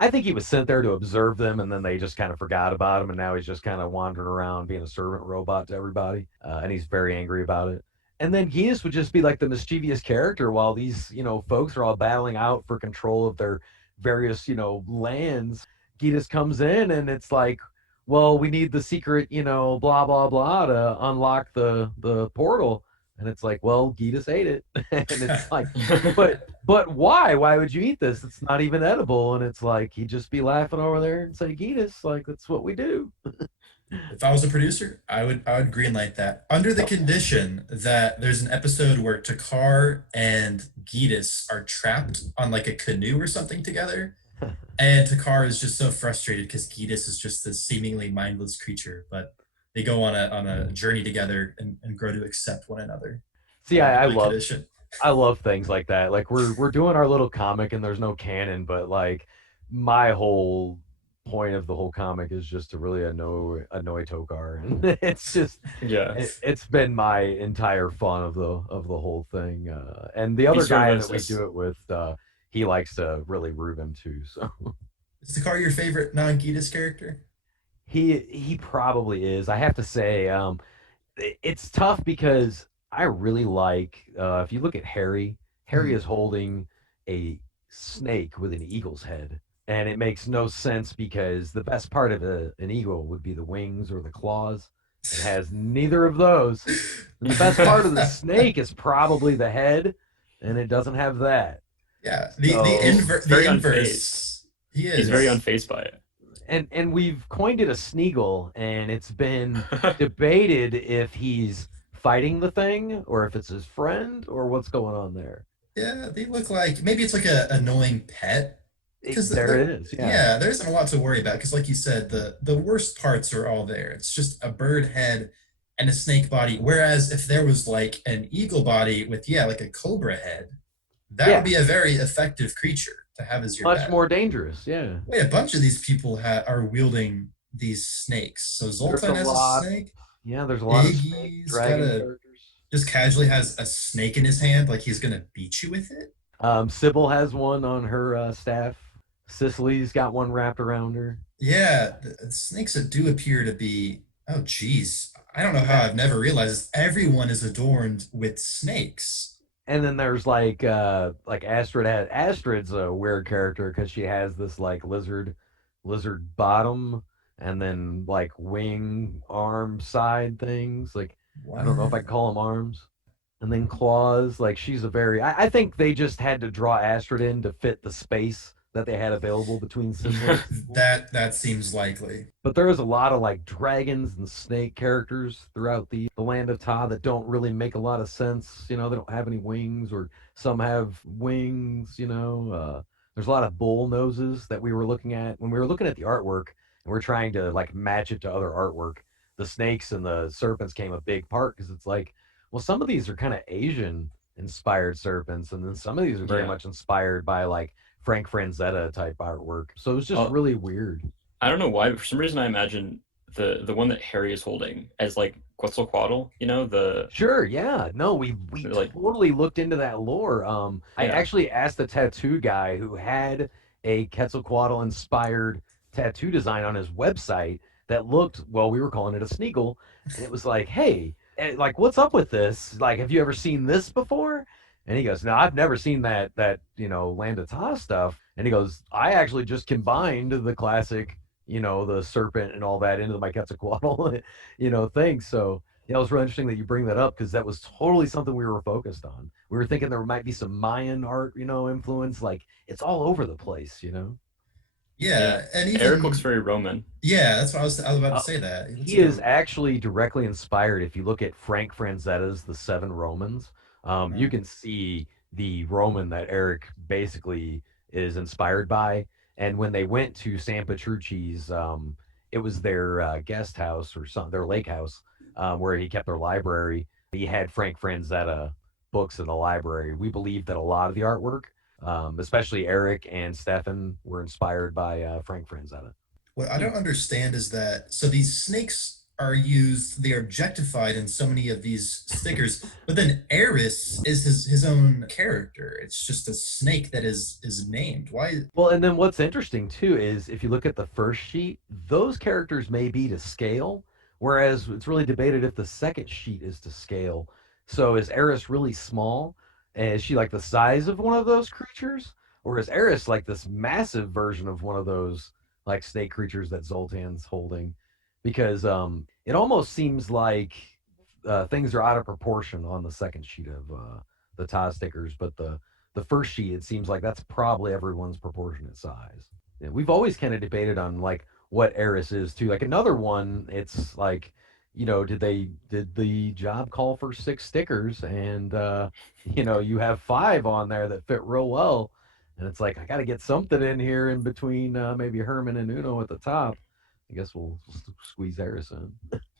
I think he was sent there to observe them, and then they just kind of forgot about him, and now he's just kind of wandering around being a servant robot to everybody, and he's very angry about it. And then Geus would just be like the mischievous character while these, folks are all battling out for control of their various, lands. Geus comes in, and it's like, well, we need the secret, blah blah blah to unlock the portal, and it's like, well, Geetus ate it. And it's like, but why? Why would you eat this? It's not even edible. And it's like he'd just be laughing over there and say, Geetus, like that's what we do. If I was a producer, I would greenlight that under the Yep. condition that there's an episode where Takar and Geedis are trapped on like a canoe or something together, and Takar is just so frustrated because Geedis is just this seemingly mindless creature, but they go on a journey together and grow to accept one another. See, That would be I my love condition. I love things like that. Like we're doing our little comic and there's no canon, but like my whole point of the whole comic is just to really annoy Tokar, and it's just Yeah. it's been my entire fun of the whole thing. And the other He's sort of guy that we do it with, he likes to really root him too. So Is Takar your favorite non-Geedis character? he probably is. I have to say, it's tough because I really like if you look at Harry, Harry Hmm. is holding a snake with an eagle's head. And it makes no sense because the best part of an eagle would be the wings or the claws. It has neither of those. And the best part of the snake is probably the head, and it doesn't have that. Yeah, the the So inver- very the unfazed. inverse. He He's very is. unfazed by it. and we've coined it a Sneagle, and it's been debated if he's fighting the thing or if it's his friend or what's going on there. Yeah, they look like maybe it's like a annoying pet because There it is, yeah. yeah, there isn't a lot to worry about because like you said, the worst parts are all there. It's just a bird head and a snake body. Whereas if there was like an eagle body with yeah, like a cobra head, that would Yeah, be a very effective creature to have as your much pet. more dangerous. Yeah, Wait, a bunch of these people are wielding these snakes. So there's a Zoltan has a lot. snake. Yeah, there's a lot of snake Iggy's got dragon a characters. just casually has a snake in his hand, like he's gonna beat you with it. Sybil has one on her staff. Cicely's got one wrapped around her. Yeah, the snakes that do appear to be. Oh, geez, I don't know how Yeah. I've never realized this. Everyone is adorned with snakes. And then there's like Astrid's a weird character because she has this like lizard bottom and then like wing arm side things. Like I don't know if I What? call them arms. And then claws. Like she's a very I think they just had to draw Astrid in to fit the space that they had available between Sicily and sequels. That seems likely. But there is a lot of like dragons and snake characters throughout the land of Ta that don't really make a lot of sense. You know, they don't have any wings, or some have wings. There's a lot of bull noses that we were looking at when we were looking at the artwork, and we're trying to like match it to other artwork. The snakes and the serpents came a big part because it's like, well, some of these are kind of Asian inspired serpents, and then some of these are very Yeah. much inspired by like Frank Franzetta type artwork. So it was just Oh, really weird. I don't know why, but for some reason I imagine the one that Harry is holding as like Quetzalcoatl. You know, Sure, yeah. No, we like totally looked into that lore. I yeah. actually asked the tattoo guy who had a Quetzalcoatl inspired tattoo design on his website that looked, well, we were calling it a sneagle, and it was like, hey, like what's up with this? Like, have you ever seen this before? And he goes, no, I've never seen that Land of Ta stuff. And he goes, I actually just combined the classic, the serpent and all that into my Quetzalcoatl, thing. So yeah, it was really interesting that you bring that up because that was totally something we were focused on. We were thinking there might be some Mayan art, influence. Like it's all over the place. Yeah. Yeah, and Eric looks even very Roman. yeah, that's what I was about to Uh, say. That he looks he like is a actually directly inspired. If you look at Frank Franzetta's The Seven Romans, you uh, can see the Roman that Eric basically is inspired by. And when they went to San Petrucci's, it was their guest house or their lake house, where he kept their library. He had Frank Franzetta books in the library. We believe that a lot of the artwork, especially Eric and Stefan, were inspired by Frank Franzetta. what I Hmm. don't understand is that so these snakes are used, they are objectified in so many of these stickers, but then Eris is his own character. It's just a snake that is named. Why? Well, and then what's interesting too is if you look at the first sheet, those characters may be to scale, whereas it's really debated if the second sheet is to scale. So is Eris really small? And is she like the size of one of those creatures? Or is Eris like this massive version of one of those like snake creatures that Zoltan's holding? Because it almost seems like things are out of proportion on the second sheet of the Taz stickers, but the first sheet, it seems like that's probably everyone's proportionate size. Yeah, we've always kind of debated on like what Eris is too. Like another one, it's like, did the job call for 6 stickers, and you have 5 on there that fit real well, and it's like I got to get something in here in between maybe Herman and Uno at the top. I guess we'll squeeze Eris in.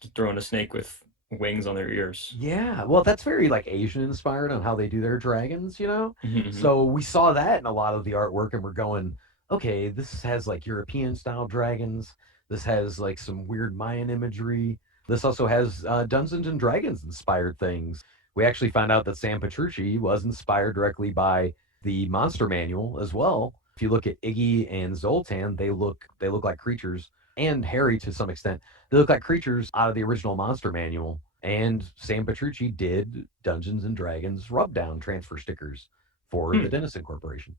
Just throwing a snake with wings on their ears. Yeah, well, that's very like Asian inspired on how they do their dragons. Hmm. So we saw that in a lot of the artwork, and we're going, okay, this has like European style dragons. This has like some weird Mayan imagery. This also has Dungeons and Dragons inspired things. We actually found out that Sam Petrucci was inspired directly by the Monster Manual as well. If you look at Iggy and Zoltan, they look like creatures, and Harry to some extent. They look like creatures out of the original Monster Manual. And Sam Petrucci did Dungeons and Dragons rub down transfer stickers for Hmm. the Dennison Corporation.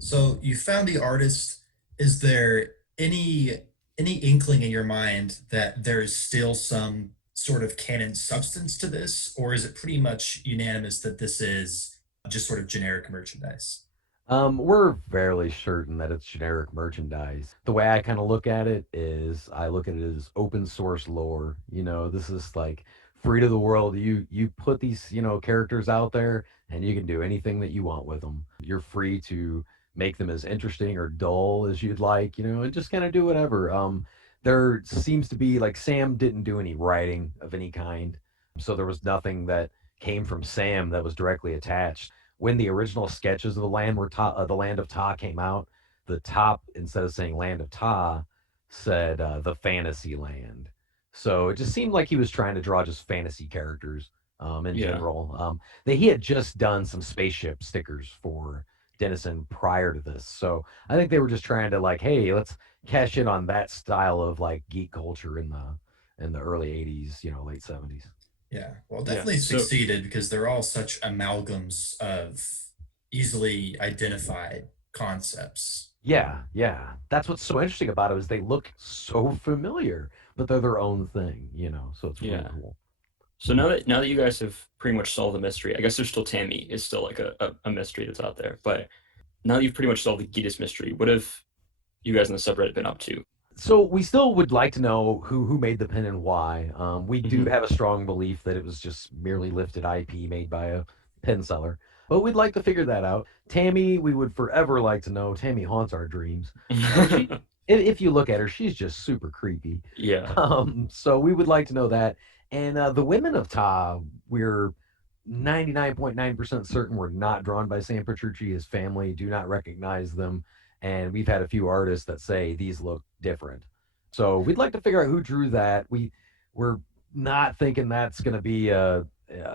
So you found the artist. Is there any inkling in your mind that there is still some sort of canon substance to this, or is it pretty much unanimous that this is just sort of generic merchandise? We're fairly certain that it's generic merchandise. The way I kind of look at it is I look at it as open source lore. This is like free to the world. You put these, characters out there and you can do anything that you want with them. You're free to make them as interesting or dull as you'd like, and just kind of do whatever. There seems to be like Sam didn't do any writing of any kind. So there was nothing that came from Sam that was directly attached when the original sketches of the land of Ta came out, the top, instead of saying land of Ta, said the fantasy land. So it just seemed like he was trying to draw just fantasy characters in Yeah. general. That he had just done some spaceship stickers for Dennison prior to this, so I think they were just trying to like, hey, let's cash in on that style of like geek culture in the early '80s, late '70s. Yeah, well, Yeah. definitely So succeeded because they're all such amalgams of easily identified concepts. Yeah, yeah. That's what's so interesting about it is they look so familiar, but they're their own thing. So it's really yeah. cool. So now that you guys have pretty much solved the mystery, I guess there's still Tammy is still like a mystery that's out there. But now that you've pretty much solved the Geedis mystery, what have you guys in the subreddit been up to? So we still would like to know who made the pin and why. We do Hmm. have a strong belief that it was just merely lifted IP made by a pin seller, but we'd like to figure that out. Tammy, we would forever like to know. Tammy haunts our dreams. She, if you look at her, she's just super creepy. Yeah. So we would like to know that. And the women of Ta, we're 99.9% certain were not drawn by Sam Petrucci. His family do not recognize them. And we've had a few artists that say these look different. So we'd like to figure out who drew that. We're not thinking that's going to be a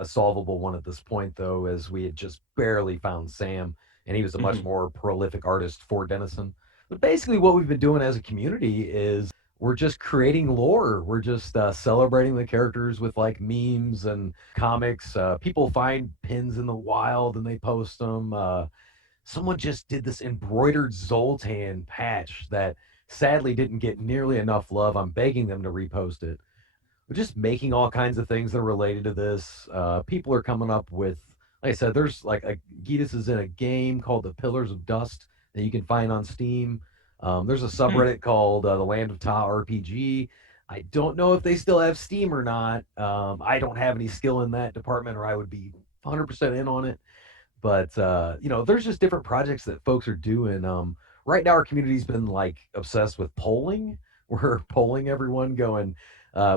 solvable one at this point, though, as we had just barely found Sam, and he was a much Hmm. more prolific artist for Denison. But basically, what we've been doing as a community is we're just creating lore. We're just celebrating the characters with like memes and comics. People find pins in the wild and they post them. Someone just did this embroidered Zoltan patch that sadly didn't get nearly enough love. I'm begging them to repost it. We're just making all kinds of things that are related to this. People are coming up with, like I said, there's like a Geedis is in a game called The Pillars of Dust that you can find on Steam. There's a subreddit called The Land of Ta RPG. I don't know if they still have Steam or not. I don't have any skill in that department, or I would be 100% in on it. But there's just different projects that folks are doing. Right now, our community's been like obsessed with polling. We're polling everyone, going.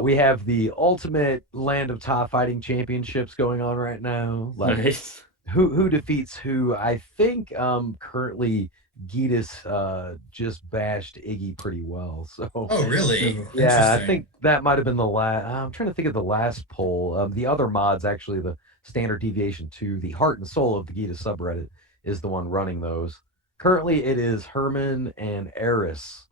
We have the ultimate Land of Top fighting championships going on right now. Like Nice. who defeats who? I think currently Geedis just bashed Iggy pretty well. So Oh, really? yeah, I Interesting. think that might have been the last. I'm trying to think of the last poll. The other mods, actually, the standard deviation two, the heart and soul of the Gita subreddit, is the one running those. Currently, it is Herman and Eris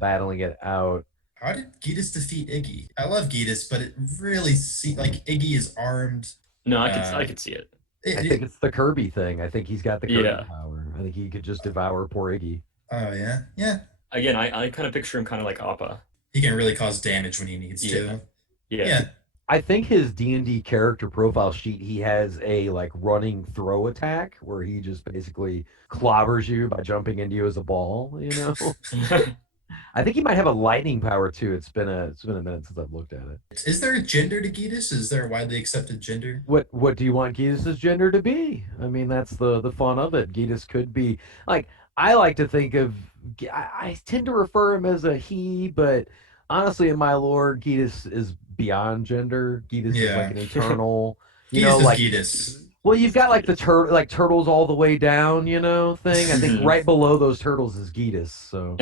battling it out. How did Geedis defeat Iggy? I love Geedis, but it really seems like Iggy is armed. No, I Uh, could see it. I it, think it, it's the Kirby thing. I think he's got the Kirby Yeah. power. I think he could just devour poor Iggy. oh yeah, yeah. Again, I kind of picture him kind of like Appa. He can really cause damage when he needs Yeah. to. Yeah. Yeah. I think his D&D character profile sheet, he has a like running throw attack where he just basically clobbers you by jumping into you as a ball. I think he might have a lightning power too. It's been a minute since I've looked at it. Is there a gender to Geedis? Is there a widely accepted gender? What do you want Geedis' gender to be? I mean, that's the fun of it. Geedis could be like, I like to think of, I tend to refer him as a he, but honestly, in my lore, Geedis is beyond gender. Geedis is like Yeah. an eternal, Geedis is like, Geedis. well, you've got like the like turtles all the way down, thing. I think Mhm. right below those turtles is Geedis. So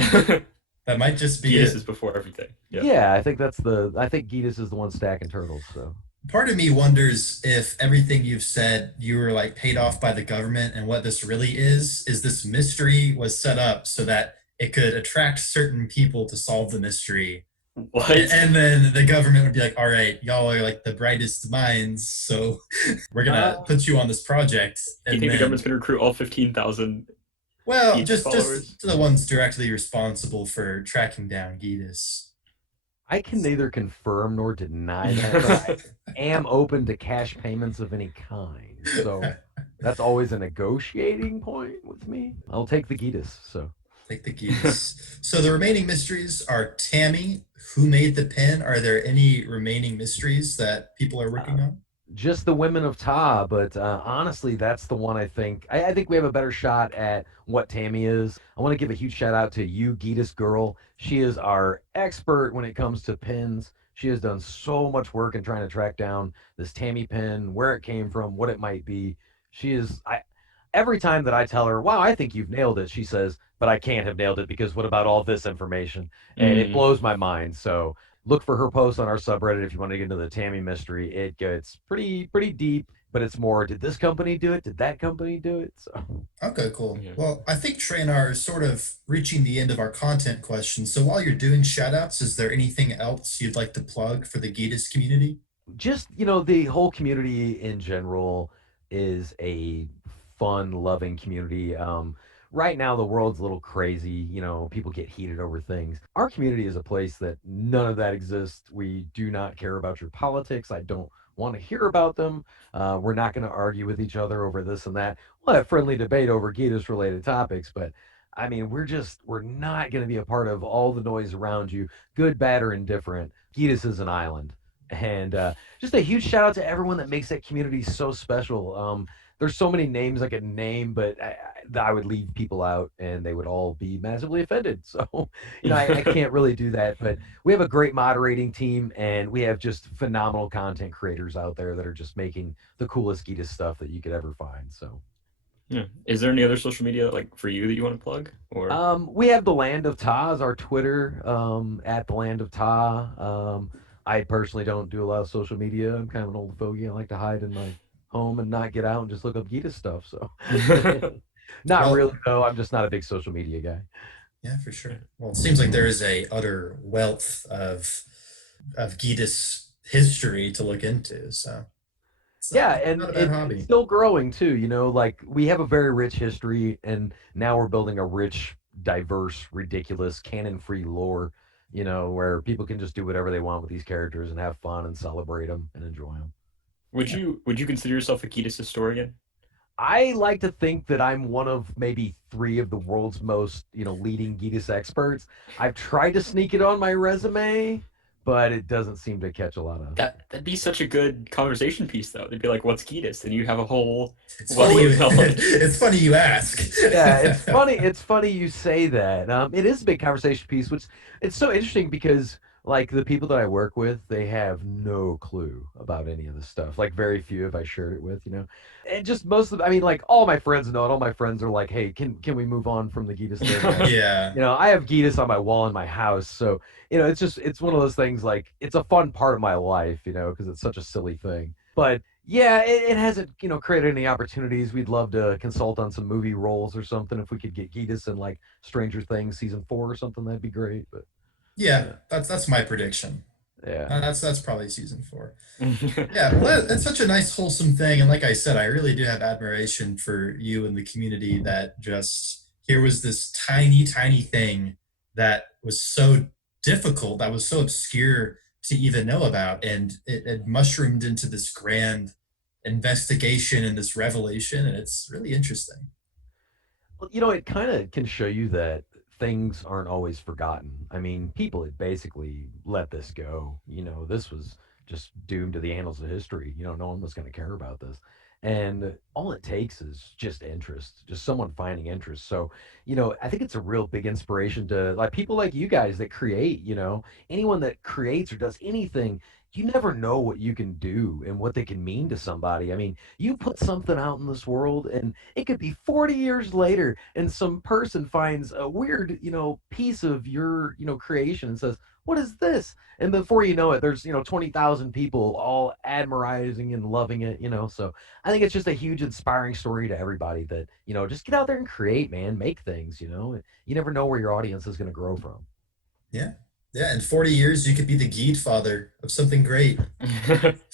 That might just be Geedis is it. before everything. Yeah. yeah, I think Geedis is the one stacking turtles. So Part of me wonders if everything you've said you were like paid off by the government, and what this really is this mystery was set up so that it could attract certain people to solve the mystery. What? And then the government would be like, all right, y'all are like the brightest minds, so we're gonna uh, put you on this project. Do you And think the government's then, going to recruit all 15,000 well, Geedis just followers? the ones directly responsible for tracking down Geedis. I can neither confirm nor deny that, but I am open to cash payments of any kind. So that's always a negotiating point with me. I'll take the Geedis. So Like the Geedis. So the remaining mysteries are Tammy, who made the pin. Are there any remaining mysteries that people are uh, working on? just the women of Ta, but honestly, that's the one I think. I think we have a better shot at what Tammy is. I want to give a huge shout out to you, Geedis girl. She is our expert when it comes to pins. She has done so much work in trying to track down this Tammy pin, where it came from, what it might be. She is. I every time that I tell her, "Wow, I think you've nailed it," she says, "But I can't have nailed it because what about all this information?" And it Mm. blows my mind. So look for her post on our subreddit if you want to get into the Tammy mystery. It gets pretty deep, but it's more, did this company do it? Did that company do it? So Okay, cool. Yeah. Well, I think Trey and I are sort of reaching the end of our content questions. So while you're doing shout outs, is there anything else you'd like to plug for the Geedis community? just, the whole community in general is a fun, loving community. Right now the world's a little crazy. People get heated over things. Our community is a place that none of that exists. We do not care about your politics. I don't want to hear about them. We're not going to argue with each other over this and that. We'll have friendly debate over Geedis related topics, but I mean, we're not going to be a part of all the noise around you, good, bad, or indifferent. Geedis is an island. And just a huge shout out to everyone that makes that community so special. There's so many names I could name, but I would leave people out and they would all be massively offended. So, I can't really do that. But we have a great moderating team and we have just phenomenal content creators out there that are just making the coolest Geedis stuff that you could ever find. So, yeah. Is there any other social media like for you that you want to plug? Or we have the Land of Ta as our Twitter, at the Land of Ta. I personally don't do a lot of social media. I'm kind of an old fogey. I like to hide in my home and not get out and just look up Gita stuff. So, not Well, really. No, I'm just not a big social media guy. yeah, for sure. Well, it seems like there is a utter wealth of Geedis history to look into. So it's Yeah, not and a bad it's hobby. still growing too. Like we have a very rich history, and now we're building a rich, diverse, ridiculous, canon-free lore. Where people can just do whatever they want with these characters and have fun and celebrate them and enjoy them. would you consider yourself a Geedis historian? I like to think that I'm one of maybe three of the world's most, leading Geedis experts. I've tried to sneak it on my resume, but it doesn't seem to catch a lot of. That'd be such a good conversation piece, though. They'd be like, "What's Geedis?" And you have a whole It's wealth funny of knowledge. it's funny you ask. Yeah, it's funny. It's funny you say that. It is a big conversation piece, which it's so interesting because like the people that I work with, they have no clue about any of this stuff. Like very few have I shared it with. And just most of, I mean, like all my friends know it. All my friends are like, "Hey, can we move on from the Geetus thing?" Like, Yeah. I have Geetus on my wall in my house, so it's one of those things. Like it's a fun part of my life, because it's such a silly thing. But yeah, it hasn't, created any opportunities. We'd love to consult on some movie roles or something. If we could get Geetus in like Stranger Things season 4 or something, that'd be great. But Yeah, yeah, that's my prediction. yeah, That's probably season 4. Yeah, well, that's such a nice, wholesome thing. And like I said, I really do have admiration for you and the community that just here was this tiny, tiny thing that was so difficult, that was so obscure to even know about. And it mushroomed into this grand investigation and this revelation. And it's really interesting. well, it kind of can show you that things aren't always forgotten. I mean, people had basically let this go. This was just doomed to the annals of history. No one was going to care about this. And all it takes is just interest, just someone finding interest. So, I think it's a real big inspiration to like people like you guys that create, anyone that creates or does anything, you never know what you can do and what they can mean to somebody. I mean, you put something out in this world and it could be 40 years later and some person finds a weird, piece of your, creation and says, "What is this?" And before you know it, there's, 20,000 people all admiring and loving it. So I think it's just a huge inspiring story to everybody that, just get out there and create, man, make things. You never know where your audience is going to grow from. Yeah. Yeah. In 40 years, you could be the Geed father of something great.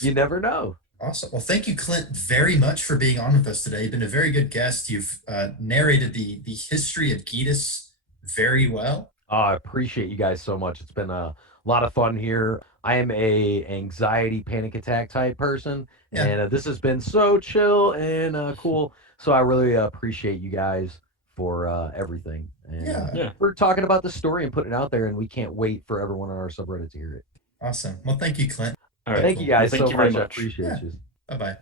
You never know. Awesome. Well, thank you, Clint, very much for being on with us today. You've been a very good guest. You've narrated the history of Geedis very well. I appreciate you guys so much. It's been a lot of fun here. I am a anxiety panic attack type person, Yeah. and this has been so chill and cool. So I really appreciate you guys for everything and Yeah. Yeah. for talking about the story and putting it out there. And we can't wait for everyone on our subreddit to hear it. Awesome. Well, thank you, Clint. All right. Thank you guys Thank so you very much. I much. appreciate Yeah. you. Bye bye.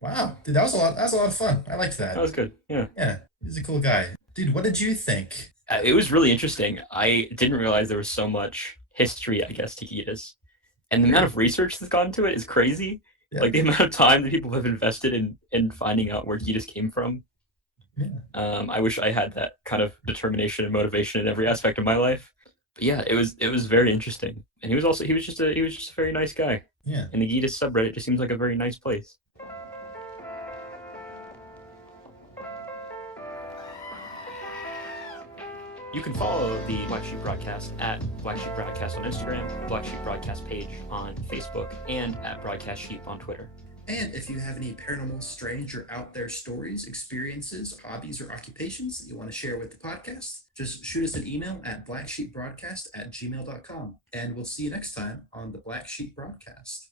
Wow, dude, that was a lot. That was a lot of fun. I liked that. That was good. Yeah. Yeah, he's a cool guy, dude. What did you think? It was really interesting. I didn't realize there was so much history, I guess, to Geedis. And the amount of research that's gone into it is crazy. Yeah. Like the amount of time that people have invested in finding out where Geedis came from. Yeah. I wish I had that kind of determination and motivation in every aspect of my life. But yeah, it was very interesting. And he was just a very nice guy. Yeah. And the Geedis subreddit just seems like a very nice place. You can follow the Black Sheep Broadcast at Black Sheep Broadcast on Instagram, Black Sheep Broadcast page on Facebook, and at Broadcast Sheep on Twitter. And if you have any paranormal, strange, or out there stories, experiences, hobbies, or occupations that you want to share with the podcast, just shoot us an email at blacksheepbroadcast@gmail.com. And we'll see you next time on the Black Sheep Broadcast.